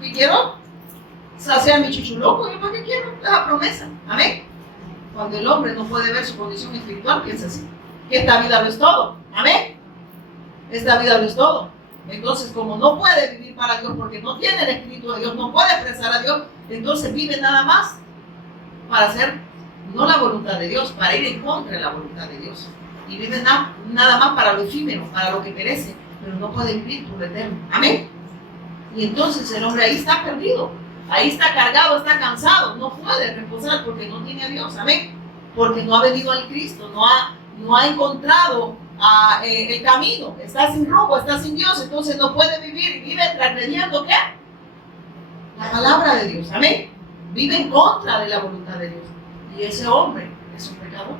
Y quiero saciar mi chuchuloco. ¿Yo para qué quiero? Es la promesa. Amén. Cuando el hombre no puede ver su condición espiritual, piensa así. Que esta vida lo es todo. Amén. Esta vida lo es todo. Entonces, como no puede vivir para Dios porque no tiene el Espíritu de Dios, no puede expresar a Dios, entonces vive nada más para hacer no la voluntad de Dios, para ir en contra de la voluntad de Dios. Y vive nada más para lo efímero, para lo que perece, pero no puede vivir por lo eterno. Amén. Y entonces el hombre ahí está perdido, ahí está cargado, está cansado, no puede reposar porque no tiene a Dios. Amén. Porque no ha venido al Cristo, no ha encontrado el camino, está sin rumbo, está sin Dios, entonces no puede vivir y vive transgrediendo ¿qué? La palabra de Dios. Amén. Vive en contra de la voluntad de Dios. Y ese hombre es un pecador.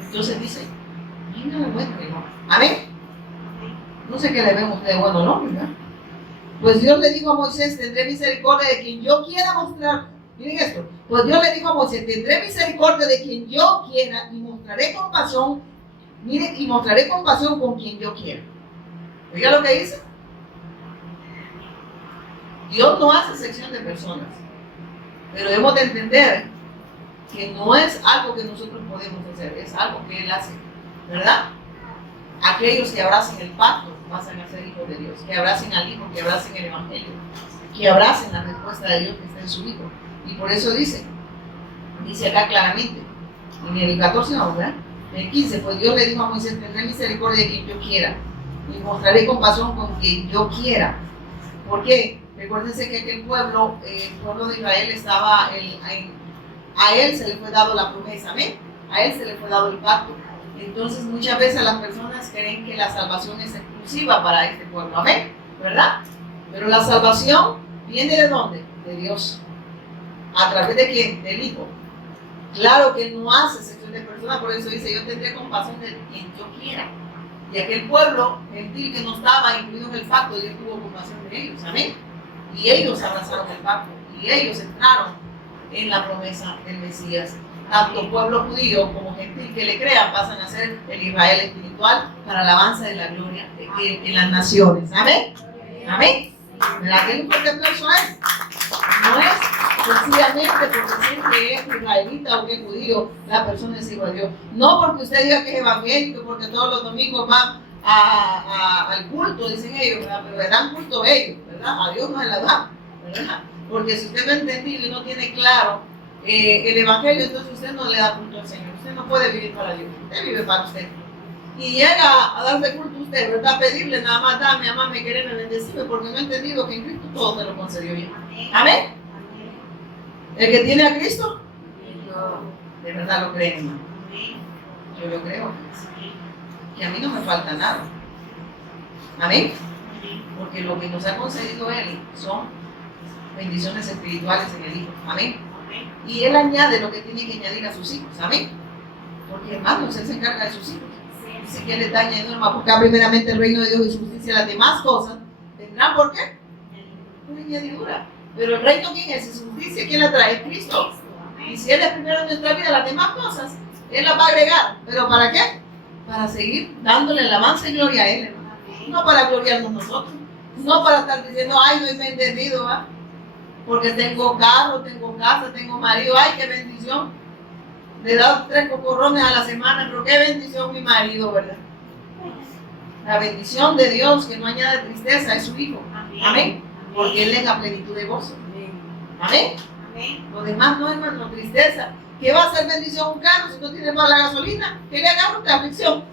Entonces dice, no me bueno, no. Amén. No sé qué le ven ustedes bueno, ¿no? ¿Verdad? Pues Dios le dijo a Moisés, tendré misericordia de quien yo quiera mostrar. Miren esto. Pues Dios le dijo a Moisés, tendré misericordia de quien yo quiera y mostraré compasión. Miren, y mostraré compasión con quien yo quiera. Oiga lo que dice. Dios no hace sección de personas. Pero debemos de entender que no es algo que nosotros podemos hacer, es algo que Él hace, ¿verdad? aquellos que abracen el pacto pasan a ser hijos de Dios, que abracen al Hijo, que abracen el Evangelio, que abracen la respuesta de Dios que está en su Hijo. Y por eso dice acá claramente, en el 14 no, ¿verdad? En el 15, pues Dios le dijo a Moisés: tendré misericordia de quien yo quiera y mostraré compasión con quien yo quiera. ¿Por qué? Recuérdense que aquel pueblo, el pueblo de Israel estaba, a él se le fue dado la promesa, ¿amén? A él se le fue dado el pacto. Entonces muchas veces las personas creen que la salvación es exclusiva para este pueblo, amén, ¿verdad? Pero la salvación viene ¿de dónde? De Dios. ¿A través de quién? Del Hijo. Claro que Él no hace excepción de personas, por eso dice: yo tendré compasión de quien yo quiera. Y aquel pueblo gentil que no estaba incluido en el pacto, Dios tuvo compasión de ellos, amén. Y ellos abrazaron el pacto, y ellos entraron en la promesa del Mesías. Tanto pueblo judío como gentil que le crean pasan a ser el Israel espiritual para la alabanza de la gloria en las naciones, amén. Amén. ¿Verdad que un fuerte aplauso a él? No es sencillamente por decir que es israelita o que es judío, la persona es hijo de Dios. No porque usted diga que es evangélico, porque todos los domingos van al culto, dicen ellos, ¿verdad? Pero le dan culto a ellos, ¿verdad? A Dios no se la dan, ¿verdad? Porque si usted no ha entendido y no tiene claro el evangelio, entonces usted no le da culto al Señor. Usted no puede vivir para Dios, usted vive para usted. Y llega a darle culto a usted, ¿verdad? Pedirle nada más: dame, amame, quererme, bendecirme, porque no ha entendido que en Cristo todo te lo concedió bien. Amén. El que tiene a Cristo, de verdad lo cree, hermano. Yo lo creo. Que a mí no me falta nada. Amén. Porque lo que nos ha concedido Él son bendiciones espirituales en el Hijo. Amén. Y Él añade lo que tiene que añadir a sus hijos. Amén. Porque, hermanos, Él se encarga de sus hijos. Dice que Él está añadiendo, hermano, porque primeramente el reino de Dios y su justicia, las demás cosas vendrán. ¿Por qué? Por añadidura. Pero el reino, ¿quién es? Y su justicia, ¿quién la trae? Cristo. Y si Él es primero en nuestra vida, las demás cosas Él las va a agregar. ¿Pero para qué? Para seguir dándole alabanza y gloria a Él, hermano. No para gloriarnos nosotros. No para estar diciendo: ay, no he entendido, ¿va? Porque tengo carro, tengo casa, tengo marido. Ay, qué bendición. Le he dado 3 cocorrones a la semana, pero qué bendición mi marido, ¿verdad? La bendición de Dios que no añade tristeza es su Hijo. Amén. Porque Él es la plenitud de gozo. Amén. Lo demás no es, hermano, tristeza. ¿Qué va a hacer bendición un carro si no tiene para la gasolina? ¿Qué le agarra otra aflicción?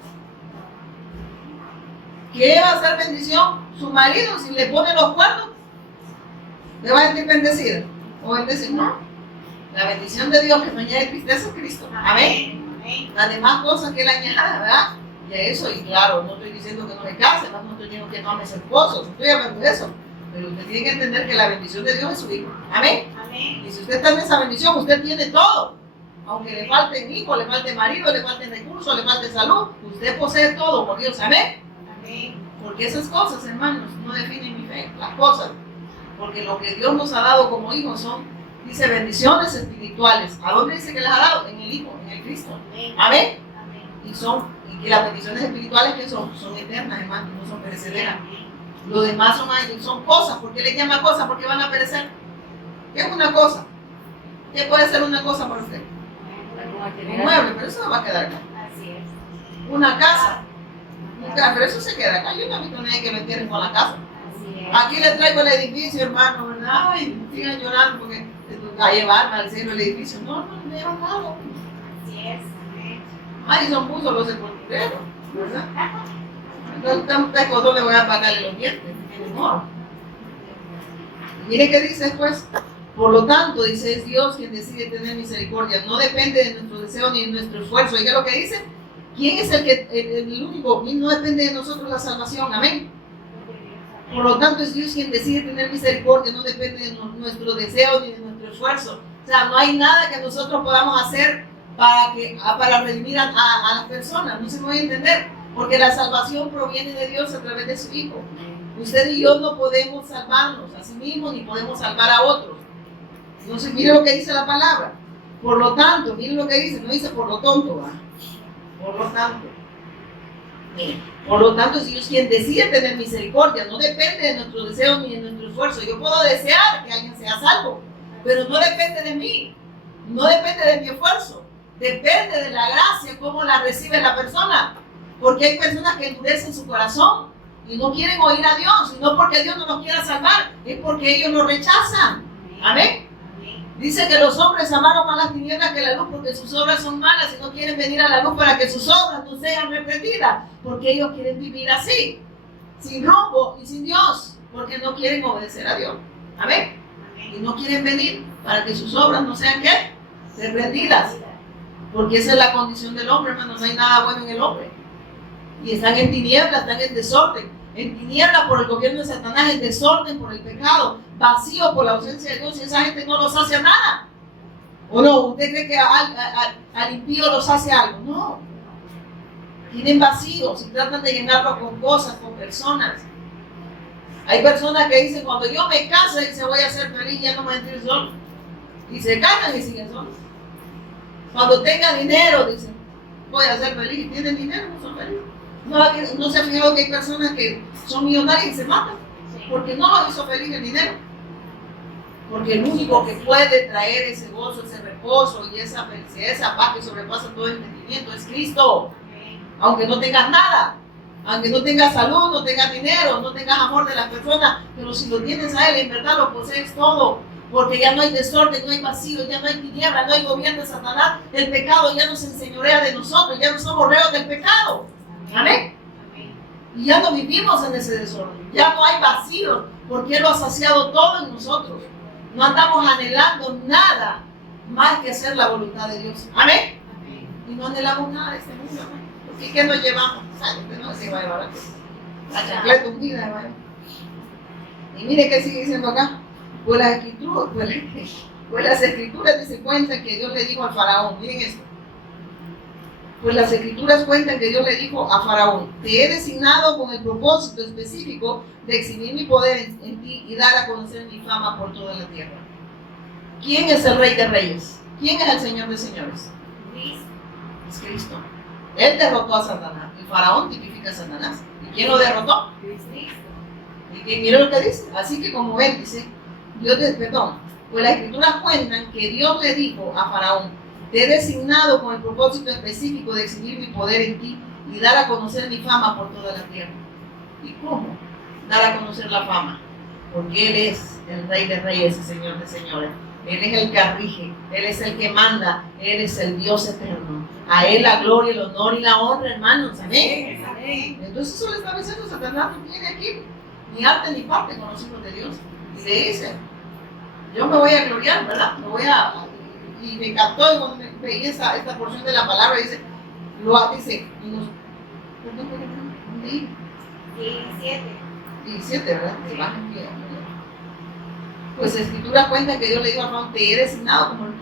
¿Qué va a hacer bendición su marido si le pone los cuernos? ¿Le va a sentir bendecida? ¿O bendecir? No. La bendición de Dios que no añade tristeza es Cristo. Amén. Las demás cosas que Él añade, ¿verdad? Y a eso, y claro, no estoy diciendo que no se case, no estoy diciendo que no ame a su esposo, no estoy hablando de eso. Pero usted tiene que entender que la bendición de Dios es su Hijo. Amén. Y si usted está en esa bendición, usted tiene todo. Aunque le falte hijo, le falte marido, le falte recursos, le falte salud, usted posee todo por Dios. Amén. Porque esas cosas, hermanos, no definen mi fe, las cosas. Porque lo que Dios nos ha dado como hijos son, dice, bendiciones espirituales. ¿A dónde dice que las ha dado? En el Hijo, en el Cristo. Amén. Y que las bendiciones espirituales que son eternas, hermanos, no son perecederas. Lo demás son cosas. ¿Por qué le llama cosas? Porque van a perecer. ¿Qué es una cosa? ¿Qué puede ser una cosa para usted? Un mueble, pero eso no va a quedar acá. Una casa. Pero eso se queda acá. Yo no he visto a nadie que lo entierren con la casa. Aquí le traigo el edificio, hermano, ¿verdad? Ay, sigan llorando porque va a llevarme al cielo el edificio. No me llevan nada. Ay, son muchos los sepultureros, ¿verdad? Entonces, a un pescador le voy a pagarle los dientes. No. Mire qué dice después. Por lo tanto, dice, es Dios quien decide tener misericordia. No depende de nuestro deseo ni de nuestro esfuerzo. Oiga lo que dice. ¿Quién es el único? No depende de nosotros la salvación. Amén. Por lo tanto, es Dios quien decide tener misericordia. No depende de nuestro deseo ni de nuestro esfuerzo. O sea, no hay nada que nosotros podamos hacer para redimir a las personas. No se me voy a entender. Porque la salvación proviene de Dios a través de su Hijo. Usted y yo no podemos salvarnos a sí mismos ni podemos salvar a otros. Entonces, mire lo que dice la palabra. Por lo tanto, mire lo que dice. No dice por lo tonto, ¿va? Por lo tanto. Por lo tanto, es Dios quien decide tener misericordia. No depende de nuestro deseo ni de nuestro esfuerzo. Yo puedo desear que alguien sea salvo, pero no depende de mí. No depende de mi esfuerzo. Depende de la gracia, cómo la recibe la persona. Porque hay personas que endurecen su corazón y no quieren oír a Dios, y no porque Dios no los quiera salvar, es porque ellos lo rechazan. Amén. Dice que los hombres amaron más las tinieblas que la luz porque sus obras son malas y no quieren venir a la luz para que sus obras no sean reprendidas, porque ellos quieren vivir así, sin rumbo y sin Dios, porque no quieren obedecer a Dios. Amén. Y no quieren venir para que sus obras no sean ¿qué? Reprendidas, porque esa es la condición del hombre, hermano. No hay nada bueno en el hombre. Y están en tinieblas, están en desorden, en tinieblas por el gobierno de Satanás, en desorden por el pecado, vacío por la ausencia de Dios, y esa gente no los hace nada. ¿O no? ¿Usted cree que al impío los hace algo? No. Tienen vacíos y tratan de llenarlo con cosas, con personas. Hay personas que dicen, cuando yo me case, dice, voy a ser feliz, ya no me voy a sentir solo. Y se casan y siguen solos. Cuando tenga dinero, dicen, voy a ser feliz. Y tienen dinero, no son felices. No se ha fijado que hay personas que son millonarias y se matan porque no los hizo feliz el dinero. Porque el único que puede traer ese gozo, ese reposo y esa felicidad, esa paz que sobrepasa todo entendimiento es Cristo. Aunque no tengas nada, aunque no tengas salud, no tengas dinero, no tengas amor de las personas, pero si lo tienes a Él, en verdad lo posees todo. Porque ya no hay desorden, no hay vacío, ya no hay tiniebla, no hay gobierno de Satanás. El pecado ya no se enseñorea de nosotros, ya no somos reos del pecado. Amén. Y ya no vivimos en ese desorden, ya no hay vacío, porque Él lo ha saciado todo en nosotros. No andamos anhelando nada más que hacer la voluntad de Dios. Amén. Y no anhelamos nada de este mundo. ¿Y qué nos llevamos? Usted no se va a llevar la chancleta hundida. ¿Vale? Y mire qué sigue diciendo acá. Pues las escrituras se cuentan que Dios le dijo al faraón. Miren esto. Pues las escrituras cuentan que Dios le dijo a Faraón, te he designado con el propósito específico de exhibir mi poder en ti y dar a conocer mi fama por toda la tierra. ¿Quién es el Rey de Reyes? ¿Quién es el Señor de Señores? Es Cristo. Él derrotó a Satanás. El Faraón tipifica a Satanás. ¿Y quién lo derrotó? Cristo. Y mira lo que dice. Así que como ven, dice, pues las escrituras cuentan que Dios le dijo a Faraón, te he designado con el propósito específico de exhibir mi poder en ti y dar a conocer mi fama por toda la tierra. ¿Y cómo dar a conocer la fama? Porque Él es el Rey de Reyes y Señor de Señores. Él es el que rige, Él es el que manda, Él es el Dios eterno. A Él la gloria, el honor y la honra, hermanos. Amén. Entonces eso le está diciendo Satanás, no tiene aquí ni arte ni parte con los hijos de Dios. Y le dice, yo me voy a gloriar, ¿verdad? Y me encantó cuando veí esta porción de la palabra, dice, ¿dónde iba? 17, ¿verdad? Pues la escritura cuenta que Dios le dijo a Faraón, te he designado con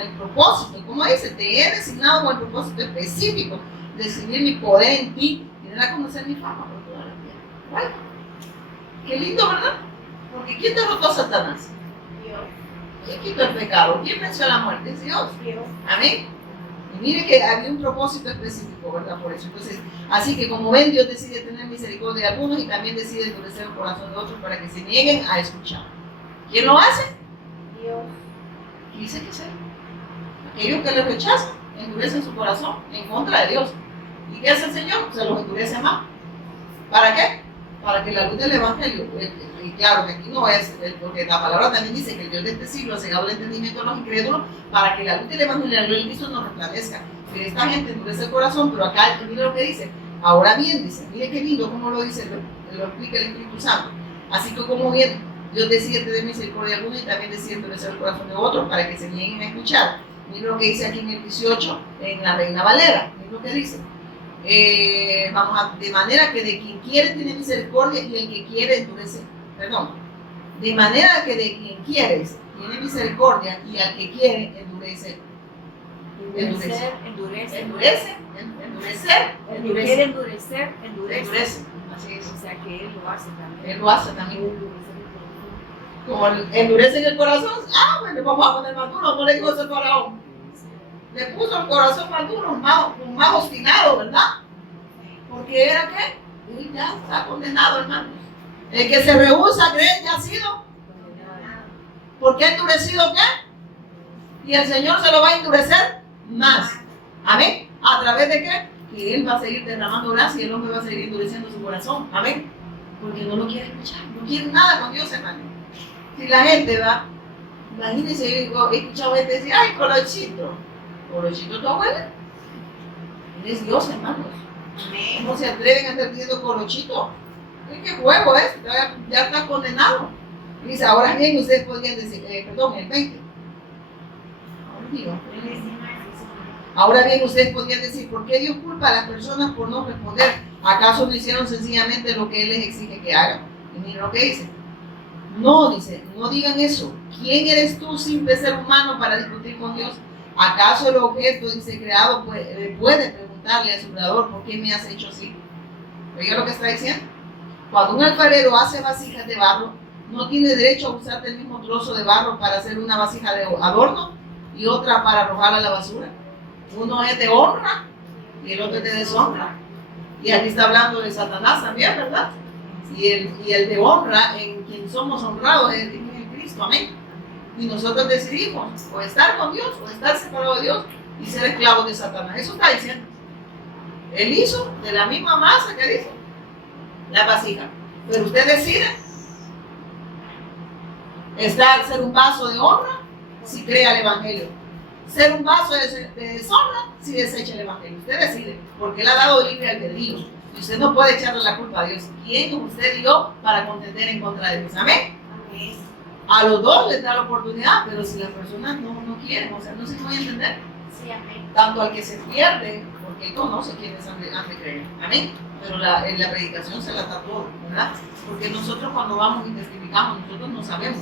el propósito, ¿cómo dice? Te he designado con el propósito específico de exhibir mi poder en ti y dar a conocer mi fama por toda la tierra. Bueno, qué lindo, ¿verdad? Porque ¿quién derrotó a Satanás? Dios. ¿Quién quitó el pecado? ¿Quién venció la muerte? Es Dios. Amén. Y mire que había un propósito específico, ¿verdad? Por eso. Entonces, así que como ven, Dios decide tener misericordia de algunos y también decide endurecer el corazón de otros para que se nieguen a escuchar. ¿Quién lo hace? Dios. ¿Qué dice que sea? Aquellos que le rechazan, endurecen su corazón en contra de Dios. ¿Y qué hace el Señor? Se los endurece más. ¿Para qué? Para que la luz del Evangelio, y claro que aquí no es, porque la palabra también dice que el Dios de este siglo ha cegado el entendimiento de los incrédulos para que la luz del Evangelio y la luz de Cristo nos resplandezca. Que esta gente endurece el corazón, pero acá mira lo que dice. Ahora bien, dice, mire qué lindo cómo lo dice, lo explica el Espíritu Santo. Así que como bien, Dios decide tener misericordia de algunos y también decide endurecer el corazón de otros para que se nieguen a escuchar. Mira lo que dice aquí en el 18, en la Reina Valera. Mira lo que dice. De manera que de quien quiere tiene misericordia y el que quiere endurece. De manera que de quien quiere tiene misericordia y al que quiere endurece. Endurecer. Así es. O sea que Él lo hace también. Él lo hace también. Como endurece en el corazón, bueno, vamos a poner más duro, no le digo eso al Faraón. Le puso el corazón más duro, más obstinado, ¿verdad? Porque era que él ya está condenado, hermano. El que se rehúsa a creer ya ha sido. ¿Por qué endurecido qué? Y el Señor se lo va a endurecer más. Amén. ¿A través de qué? porque Él va a seguir derramando gracia y el hombre va a seguir endureciendo su corazón. Amén. Porque no lo quiere escuchar, no quiere nada con Dios, hermano. Si la gente va, imagínense, yo he escuchado gente decir, ay, Colochito. ¿Colochito tu abuela? Él es Dios, hermanos. ¿Cómo se atreven a estar diciendo Colochito? ¿Qué juego es? Ya está condenado. Y dice, ahora bien, ustedes podrían decir, perdón, el 20. Ahora bien, ustedes podrían decir, ¿por qué Dios culpa a las personas por no responder? ¿Acaso no hicieron sencillamente lo que Él les exige que hagan? Y miren lo que dice. No, dice, no digan eso. ¿Quién eres tú, simple ser humano, para discutir con Dios? ¿Acaso el objeto, dice, creado puede preguntarle a su creador, ¿por qué me has hecho así? Oiga lo que está diciendo. Cuando un alfarero hace vasijas de barro, no tiene derecho a usar el mismo trozo de barro para hacer una vasija de adorno y otra para arrojar a la basura. Uno es de honra y el otro es de deshonra. Y aquí está hablando de Satanás también, ¿verdad? Y el de honra, en quien somos honrados, es en Cristo, amén. Y nosotros decidimos o estar con Dios o estar separados de Dios y ser esclavos de Satanás. Eso está diciendo. Él hizo de la misma masa que dice la vasija. Pero usted decide ser un vaso de honra si crea el Evangelio. Ser un vaso de deshonra si desecha el Evangelio. Usted decide, porque Él ha dado libre albedrío. Y usted no puede echarle la culpa a Dios. ¿Quién usted dio para contender en contra de Dios? Amén. A los dos les da la oportunidad, pero si las personas no quieren, o sea, no se puede entender. Sí, amén. Tanto al que se pierde, porque Él conoce quiénes han de creer. Amén. Pero en la predicación se la da todo, ¿verdad? Porque nosotros cuando vamos y testificamos, nosotros no sabemos.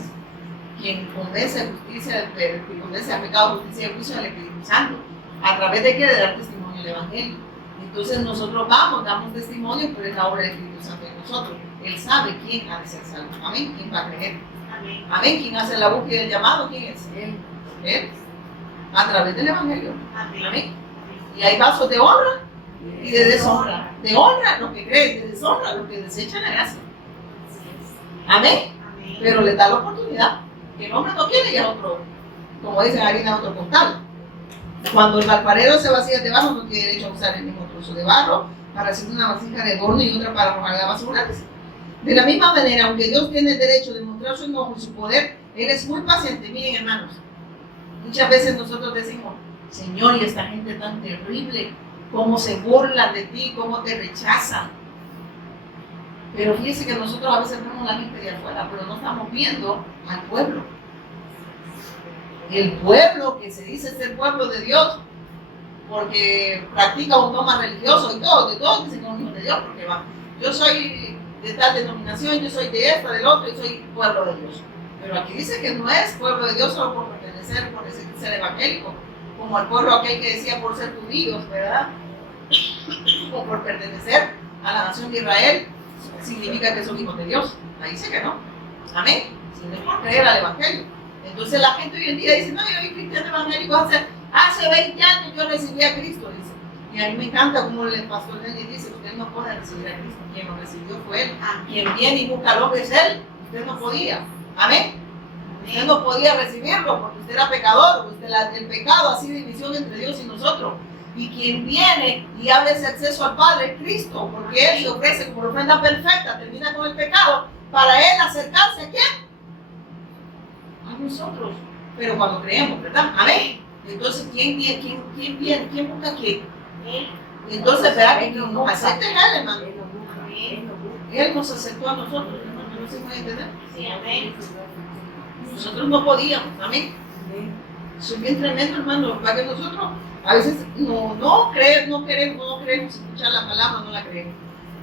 Quien convence a justicia, quien convence a pecado, justicia y juicio al Espíritu Santo. ¿A través de qué? De dar testimonio del Evangelio. Entonces nosotros vamos, damos testimonio, pero es la obra del Espíritu Santo en nosotros. Él sabe quién ha de ser salvo. Amén. ¿Quién va a creer? Amén. Amén. ¿Quién hace la búsqueda del llamado? ¿Quién es? Él. A través del Evangelio. Amén. Amén. Y hay vasos de honra y de deshonra. De honra los que creen, de deshonra los que desechan la gracia. Amén. Amén. Pero le da la oportunidad. Que el hombre no quiere, ya otro, como dicen, harina otro costal. Cuando el alfarero se vacía de barro, no tiene derecho a usar el mismo trozo de barro para hacer una vasija de adorno y otra para arrojar la basura. De la misma manera, aunque Dios tiene el derecho de mostrar su enojo y su poder, Él es muy paciente. Miren, hermanos, muchas veces nosotros decimos, Señor, y esta gente tan terrible, cómo se burlan de ti, cómo te rechazan. Pero fíjense que nosotros a veces vemos la gente de afuera, pero no estamos viendo al pueblo. El pueblo que se dice ser pueblo de Dios, porque practica un dogma religioso y todo, de todos dicen que son hijos de Dios, porque va, yo soy de tal denominación, yo soy de esta, del otro, yo soy pueblo de Dios. Pero aquí dice que no es pueblo de Dios solo por pertenecer, por ser evangélico, como el pueblo aquel que decía por ser judíos, ¿verdad? O por pertenecer a la nación de Israel, significa que son hijos de Dios. Ahí dice que no. Amén. Si no es por creer al evangelio. Entonces la gente hoy en día dice, no, yo soy cristiano evangélico, hace 20 años yo recibí a Cristo, dice. Y a mí me encanta como el pastor Nelly dice, usted no puede recibir a Cristo, quien lo recibió fue Él. Quien viene y busca al hombre es Él, usted no podía. Amén. Usted no podía recibirlo porque usted era pecador, el pecado ha sido división entre Dios y nosotros. Y quien viene y abre ese acceso al Padre es Cristo, porque Él se ofrece como ofrenda perfecta, termina con el pecado, para Él acercarse a ¿quién? A nosotros. Pero cuando creemos, ¿verdad? Amén. Entonces, ¿quién viene? ¿Quién busca a quién? Entonces, ¿verdad? Que nos acepte Él, hermano. Él nos aceptó a nosotros, hermano. ¿No se puede entender? Sí, amén. Nosotros no podíamos, amén. Eso es bien tremendo, hermano, para que nosotros a veces no queremos escuchar la palabra, no la creemos.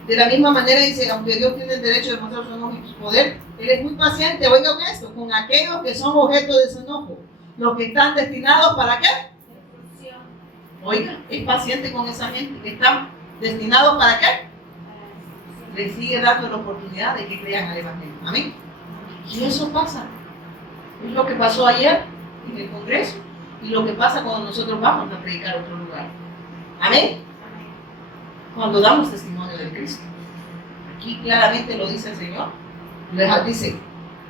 De la misma manera dice, aunque Dios tiene el derecho de mostrar su enojo y su poder, Él es muy paciente, oigan esto, con aquellos que son objeto de su enojo, los que están destinados ¿para qué? Oiga, es paciente con esa gente que están destinados ¿para qué? Les sigue dando la oportunidad de que crean al Evangelio. Amén. Y eso pasa. Es lo que pasó ayer en el Congreso y lo que pasa cuando nosotros vamos a predicar a otro lugar. Amén. Cuando damos testimonio de Cristo. Aquí claramente lo dice el Señor. Les dice,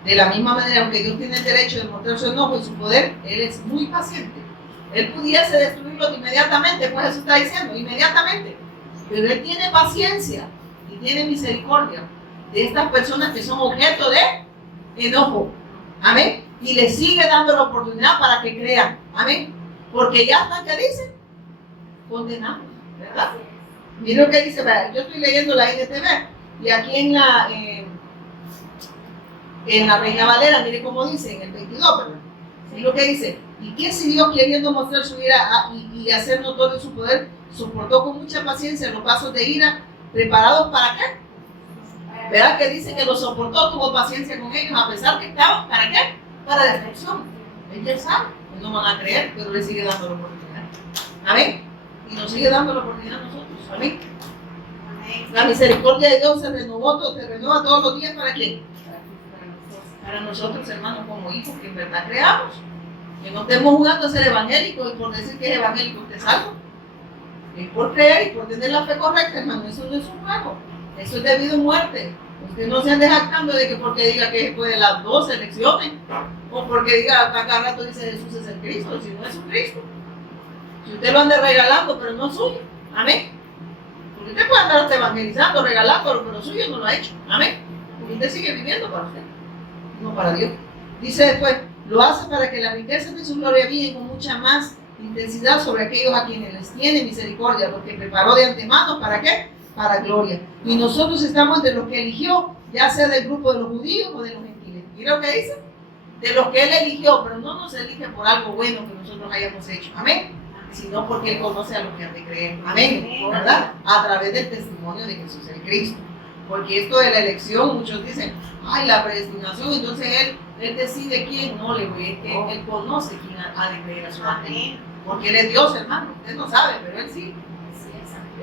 de la misma manera, aunque Dios tiene el derecho de mostrar su enojo y su poder, Él es muy paciente. Él pudiese destruirlos inmediatamente, pues eso está diciendo, inmediatamente. Pero Él tiene paciencia y tiene misericordia de estas personas que son objeto de enojo. Amén. Y le sigue dando la oportunidad para que crean. Amén. Porque ya están, ¿qué dicen? Condenados, ¿verdad? Mira lo que dice, yo estoy leyendo la NTV y aquí en la Reina Valera, mire cómo dice, en el 22, ¿verdad? Mira lo que dice. ¿Y qué si Dios, queriendo mostrar su ira y hacer notorio su poder, soportó con mucha paciencia los pasos de ira preparados para qué? ¿Verdad que dice que lo soportó, tuvo paciencia con ellos a pesar que estaban, ¿para qué? Para destrucción. Ellos saben, no van a creer, pero le sigue dando la oportunidad. Amén. Y nos sigue dando la oportunidad a nosotros. Amén. La misericordia de Dios se renueva todos los días. ¿Para quién? Para nosotros, hermanos, como hijos que en verdad creamos. Que no estemos jugando a ser evangélicos y por decir que es evangélico usted es salvo. Es por creer y por tener la fe correcta, hermano. Eso no es un juego. Eso es debido a muerte. Usted no se ande jactando de que porque diga que después de las 12 elecciones o porque diga a cada rato dice Jesús es el Cristo, si no es un Cristo. Si usted lo anda regalando, pero no es suyo. Amén. Porque usted puede andar evangelizando, regalándolo, pero suyo no lo ha hecho. Amén. Porque usted sigue viviendo para usted, no para Dios. Dice después, lo hace para que las riquezas de su gloria vienen con mucha más intensidad sobre aquellos a quienes les tiene misericordia, los que preparó de antemano. ¿Para qué? Para gloria. Y nosotros estamos de los que eligió, ya sea del grupo de los judíos o de los gentiles. Mira lo que dice, de los que Él eligió, pero no nos elige por algo bueno que nosotros hayamos hecho. Amén. Sino porque Él conoce a los que han de creer. Amén. ¿Verdad? A través del testimonio de Jesús el Cristo. Porque esto de la elección, muchos dicen, ay, la predestinación, entonces Él decide quién. No, le voy, es que Él conoce quién ha de creer a su evangelio. Porque Él es Dios, hermano. Usted no sabe, pero Él sí.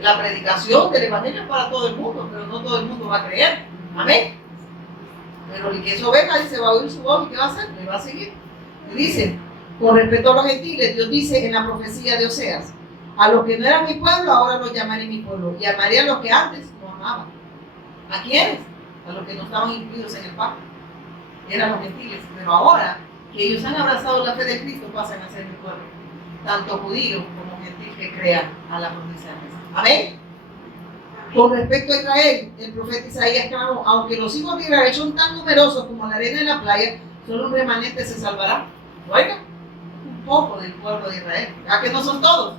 La predicación del evangelio es para todo el mundo, pero no todo el mundo va a creer. Amén. Pero el que es oveja dice, va a oír su voz y ¿qué va a hacer? Le va a seguir. Y dice, con respecto a los gentiles, Dios dice en la profecía de Oseas, a los que no eran mi pueblo, ahora los llamaré mi pueblo. Y amaré a los que antes no amaban. ¿A quiénes? A los que no estaban incluidos en el pacto. Eran los gentiles. Pero ahora que ellos han abrazado la fe de Cristo, pasan a ser mi pueblo. Tanto judíos como gentiles que crean a la promesa de Jesús. Amén. Con respecto a Israel, el profeta Isaías clamó, aunque los hijos de Israel son tan numerosos como la arena en la playa, solo un remanente se salvará. Oiga, un poco del pueblo de Israel. ¿A que no son todos?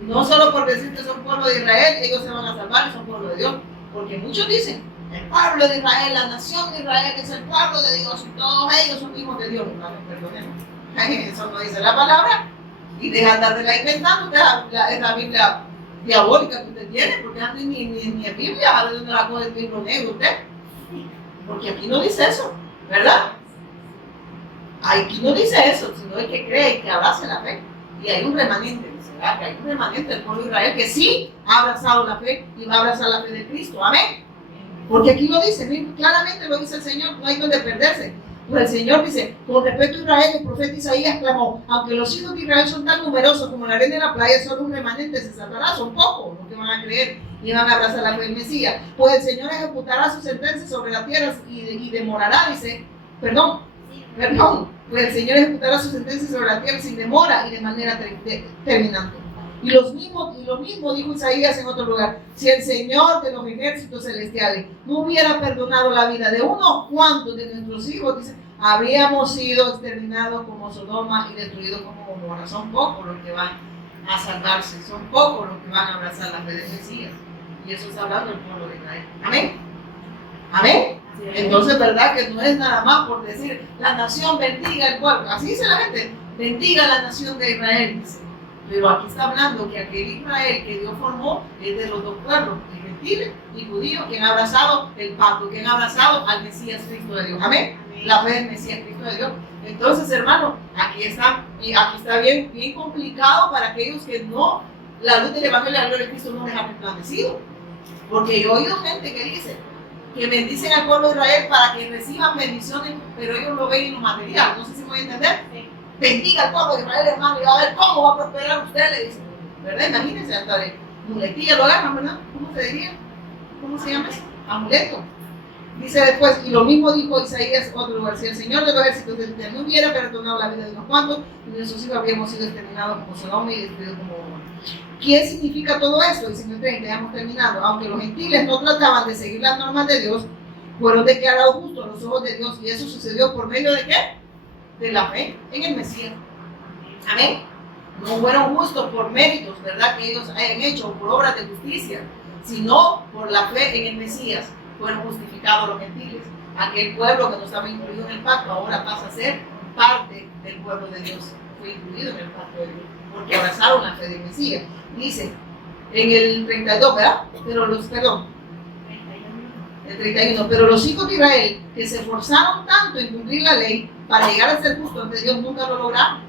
No solo por decir que son pueblo de Israel, ellos se van a salvar, son pueblo de Dios. Porque muchos dicen, el pueblo de Israel, la nación de Israel es el pueblo de Dios y todos ellos son hijos de Dios. No, perdónenme. Eso no dice la palabra. Y deja de andar inventando esa Biblia diabólica que usted tiene, porque antes ni en Biblia, a ver dónde la coge el libro negro usted. Porque aquí no dice eso, ¿verdad? Aquí no dice eso, sino el que cree y que abrace la fe. Y hay un remanente, dice, ¿verdad? Que hay un remanente del pueblo de Israel que sí ha abrazado la fe y va a abrazar la fe de Cristo. Amén. Porque aquí lo dice, claramente lo dice el Señor, no hay donde perderse. Pues el Señor dice, con respecto a Israel, el profeta Isaías clamó, aunque los hijos de Israel son tan numerosos como la arena de la playa, solo un remanente se salvará, son pocos los que van a creer y van a abrazar la fe del Mesías. Pues el Señor ejecutará su sentencia sobre la tierra y demorará, dice, perdón, pues el Señor ejecutará su sentencia sobre la tierra sin demora y de manera terminante. Y lo mismo dijo Isaías en otro lugar, si el Señor de los ejércitos celestiales no hubiera perdonado la vida de unos cuantos de nuestros hijos, dice, habríamos sido exterminados como Sodoma y destruidos como Gomorra. Son pocos los que van a salvarse, son pocos los que van a abrazar la fe del Mesías. Y eso está hablando el pueblo de Israel. Amén. Amén. Entonces, ¿verdad? Que no es nada más por decir, la nación bendiga el pueblo. Así dice la gente, bendiga la nación de Israel, dice. Pero aquí está hablando que aquel Israel que Dios formó es de los dos pueblos, gentiles y judíos, que han abrazado el pacto, que han abrazado al Mesías Cristo de Dios. Amén. La fe del Mesías Cristo de Dios. Entonces, hermano, aquí está bien complicado para aquellos que no, la luz del Evangelio de la gloria de Cristo no les ha resplandecido. Porque yo he oído gente que dice que bendicen al pueblo de Israel para que reciban bendiciones, pero ellos lo ven en lo material. No sé si me voy a entender. Bendiga al pueblo de Israel, hermano, y va a ver cómo va a prosperar usted, le dice. ¿Verdad? Imagínense, hasta de muletilla lo agarran, ¿verdad? ¿Cómo se diría? ¿Cómo se llama eso? Amuleto. Dice después, y lo mismo dijo Isaías otro lugar, si el Señor de los ejércitos no hubiera perdonado la vida de unos cuantos, nuestros hijos habríamos sido exterminados como Sodoma y destruidos como Gomorra. ¿Qué significa todo esto? Dice en el 30, ya hemos terminado. Aunque los gentiles no trataban de seguir las normas de Dios, fueron declarados justos a los ojos de Dios, y eso sucedió por medio de ¿qué? De la fe en el Mesías. Amén. No fueron justos por méritos, ¿verdad? Que ellos hayan hecho, por obras de justicia, sino por la fe en el Mesías. Fueron justificados los gentiles. Aquel pueblo que no estaba incluido en el pacto ahora pasa a ser parte del pueblo de Dios. Fue incluido en el pacto de Dios porque abrazaron la fe del Mesías. Dice en el 32, ¿verdad? El 31, pero los hijos de Israel que se esforzaron tanto en cumplir la ley para llegar a ser justos ante Dios nunca lo lograron.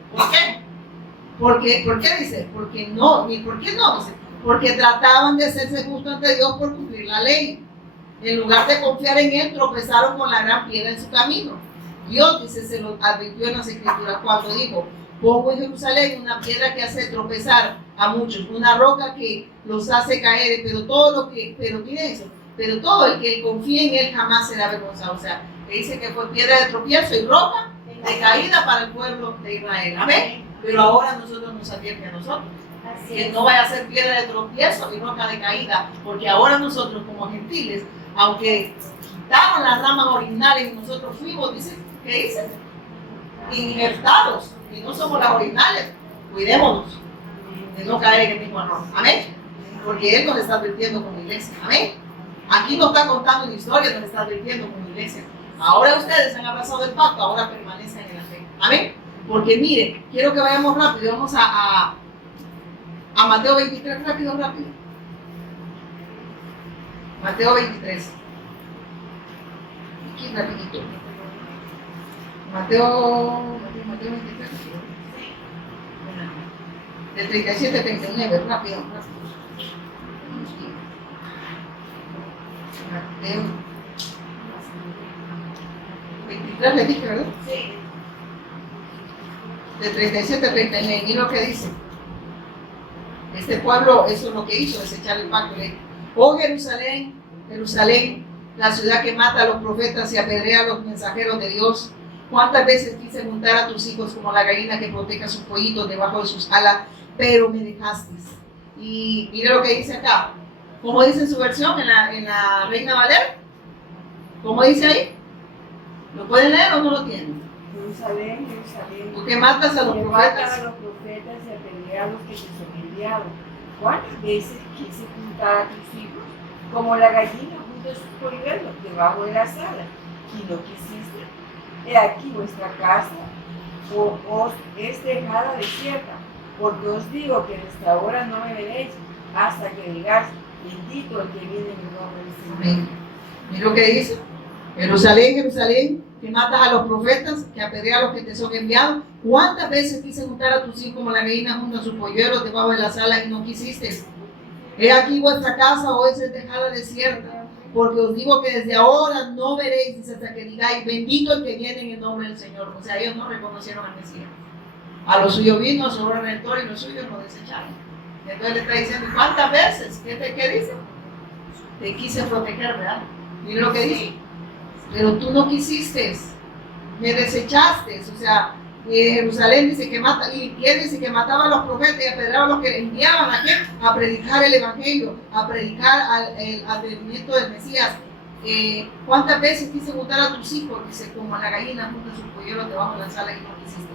¿Por qué? ¿Por qué dice? Porque no, ¿y por qué no? Dice, porque trataban de hacerse justos ante Dios por cumplir la ley. En lugar de confiar en Él, tropezaron con la gran piedra en su camino. Dios, dice, se lo advirtió en las Escrituras cuando dijo, pongo en Jerusalén una piedra que hace tropezar a muchos, una roca que los hace caer, pero todo el que confíe en Él jamás será avergonzado. O sea, le dice que fue piedra de tropiezo y roca de caída para el pueblo de Israel. Amén. Pero ahora nosotros nos advierte a nosotros que no vaya a ser piedra de tropiezo y roca de caída, porque ahora nosotros como gentiles, aunque quitaron las ramas originales y nosotros fuimos, dice, ¿qué dice? Injertados, y no somos las originales, cuidémonos de no caer en el mismo error. Amén. Porque Él nos está advirtiendo como iglesia. Amén. Aquí nos está contando una historia, nos está advirtiendo como iglesia. Ahora ustedes han abrazado el pacto, ahora permanecen en la fe. Amén. Porque miren, quiero que vayamos rápido, vamos a Mateo 23, rápido. Mateo 23. Aquí rapidito. Mateo 23. Del 37 al 39, rápido. Mateo 23 le dije, ¿verdad? Sí. De 37 a 39, mira lo que dice. Este pueblo, eso es lo que hizo, desechar el pacto. Oh Jerusalén, Jerusalén, la ciudad que mata a los profetas y apedrea a los mensajeros de Dios. ¿Cuántas veces quise juntar a tus hijos como la gallina que protege a sus pollitos debajo de sus alas, pero me dejaste? Y mire lo que dice acá. ¿Cómo dice en su versión, en la Reina Valera? ¿Cómo dice ahí? ¿Lo pueden leer o no lo tienen? Jerusalén, Jerusalén. ¿Por qué matas a los profetas? A los profetas y apedrea a los que te son enviados. ¿Cuántas veces quise juntar a tus hijos como la gallina junto a sus polluelos debajo de las alas y no quisiste? He aquí vuestra casa os es dejada desierta, porque os digo que desde ahora no me veréis hasta que digáis, bendito el que viene en el nombre del Señor. Amén. Mira lo que dice. Jerusalén, Jerusalén, que matas a los profetas, que apedreas a los que te son enviados. ¿Cuántas veces quise juntar a tus hijos como la gallina junto a sus polluelos debajo de las alas y no quisiste? He aquí vuestra casa hoy es dejada desierta, porque os digo que desde ahora no veréis hasta que digáis, bendito el que viene en el nombre del Señor. O sea, ellos no reconocieron al Mesías. A los suyos vino, a su obra redentor, y los suyos lo desecharon. Entonces le está diciendo, ¿cuántas veces? ¿Qué dice? Te quise proteger, ¿verdad? Mira lo que dice. Pero tú no quisiste, me desechaste. O sea, Jerusalén dice que mata, y él dice que mataba a los profetas y apedreaba a los que enviaban a quién, a predicar el evangelio, a predicar al advenimiento del Mesías. ¿Cuántas veces quise juntar a tus hijos? Dice, como a la gallina junto a sus polluelos debajo de la sala y no quisiste.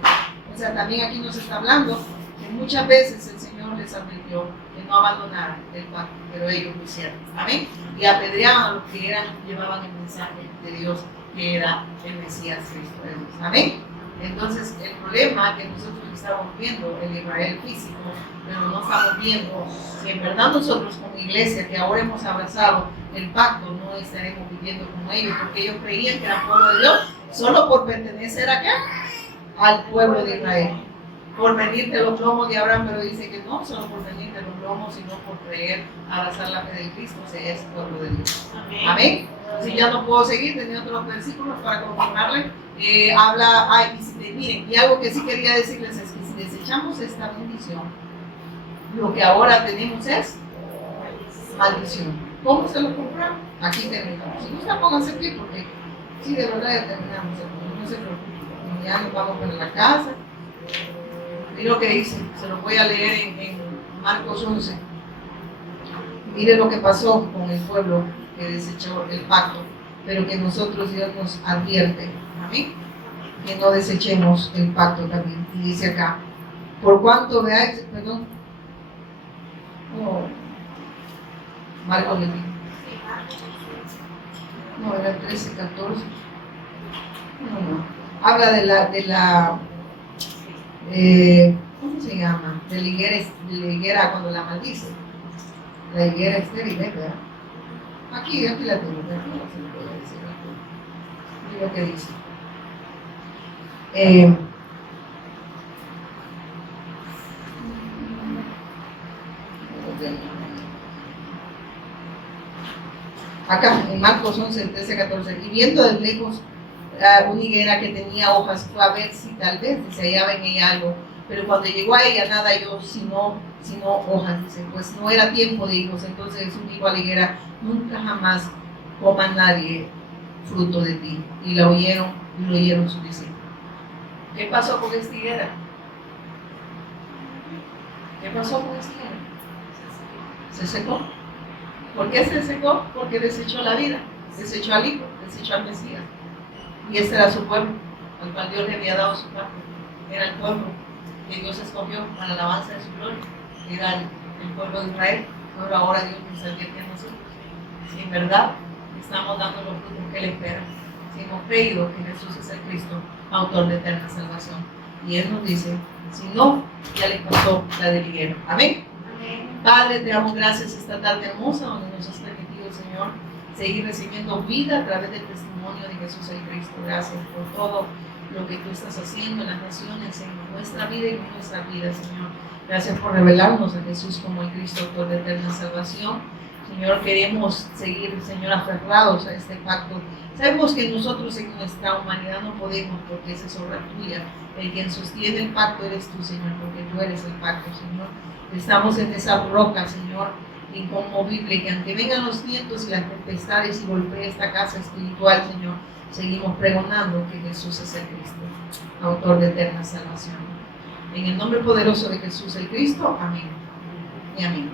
O sea, también aquí nos está hablando que muchas veces el Señor les advirtió que no abandonaran el pacto, pero ellos lo hicieron. Amén. Y apedreaban a los que llevaban el mensaje de Dios, que era el Mesías Cristo de Dios. Amén. Entonces, el problema que nosotros estamos viendo, el Israel físico, pero no estamos viendo si en verdad nosotros como iglesia, que ahora hemos abrazado el pacto, no estaremos viviendo como ellos, porque ellos creían que eran pueblo de Dios solo por pertenecer a qué? Al pueblo de Israel. Por venir de los lomos de Abraham, pero dice que no solo por venir de los lomos, sino por creer, abrazar la fe de Cristo, se es pueblo de Dios. Amén. Amén. Si ya no puedo seguir, tenía otros versículos para confirmarle. Miren, y algo que sí quería decirles es que si desechamos esta bendición, lo que ahora tenemos es maldición. ¿Cómo se lo compraron? aquí terminamos. Si gusta, pónganse pie porque sí, de verdad ya terminamos. No se preocupen. Ya nos vamos para la casa. Mire lo que dice, se lo voy a leer en Marcos 11. Mire lo que pasó con el pueblo que desechó el pacto, pero que nosotros Dios nos advierte, amén, que no desechemos el pacto también. Y dice acá, por cuanto veáis, perdón, Marcos le dijo, no, era 13, 14, no, habla de la ¿cómo se llama? De la higuera cuando la maldice. La higuera estéril, ¿verdad? Aquí la tengo, ¿verdad? No se lo voy a decir aquí. Mira lo que dice. Acá, en Marcos 11, 13, 14. Y viendo de lejos una higuera que tenía hojas, fue a ver si tal vez se hallaba en ella algo. Pero cuando llegó a ella nada halló sino hojas, dice, pues no era tiempo de higos. Entonces Jesús dijo a la higuera, nunca jamás coma nadie fruto de ti. Y la oyeron, y lo oyeron sus discípulos. ¿Qué pasó con esta higuera? ¿Qué pasó con esta higuera? Se secó. ¿Por qué se secó? Porque desechó la vida, desechó al Hijo, desechó al Mesías. Y ese era su pueblo, al cual Dios le había dado su pacto. Era el pueblo que Dios escogió para la alabanza de su gloria. Era el pueblo de Israel. Pero ahora Dios nos advierte a nosotros. Si en verdad estamos dando los frutos que Él espera, si hemos creído que Jesús es el Cristo, autor de eterna salvación. Y Él nos dice, si no, ya les pasó la de higuera. Amén. Padre, te damos gracias esta tarde hermosa donde nos has permitido, Señor, seguir recibiendo vida a través del testimonio de Jesús el Cristo. Gracias por todo lo que tú estás haciendo en las naciones, en nuestra vida y en nuestra vida, Señor. Gracias por revelarnos a Jesús como el Cristo, autor de eterna salvación. Señor, queremos seguir, Señor, aferrados a este pacto. Sabemos que nosotros en nuestra humanidad no podemos, porque esa es obra tuya. El quien sostiene el pacto eres tú, Señor, porque tú eres el pacto, Señor. Estamos en esa roca, Señor, inconmovible, que aunque vengan los vientos y las tempestades y golpee esta casa espiritual, Señor, seguimos pregonando que Jesús es el Cristo, autor de eterna salvación. En el nombre poderoso de Jesús el Cristo, amén y amén.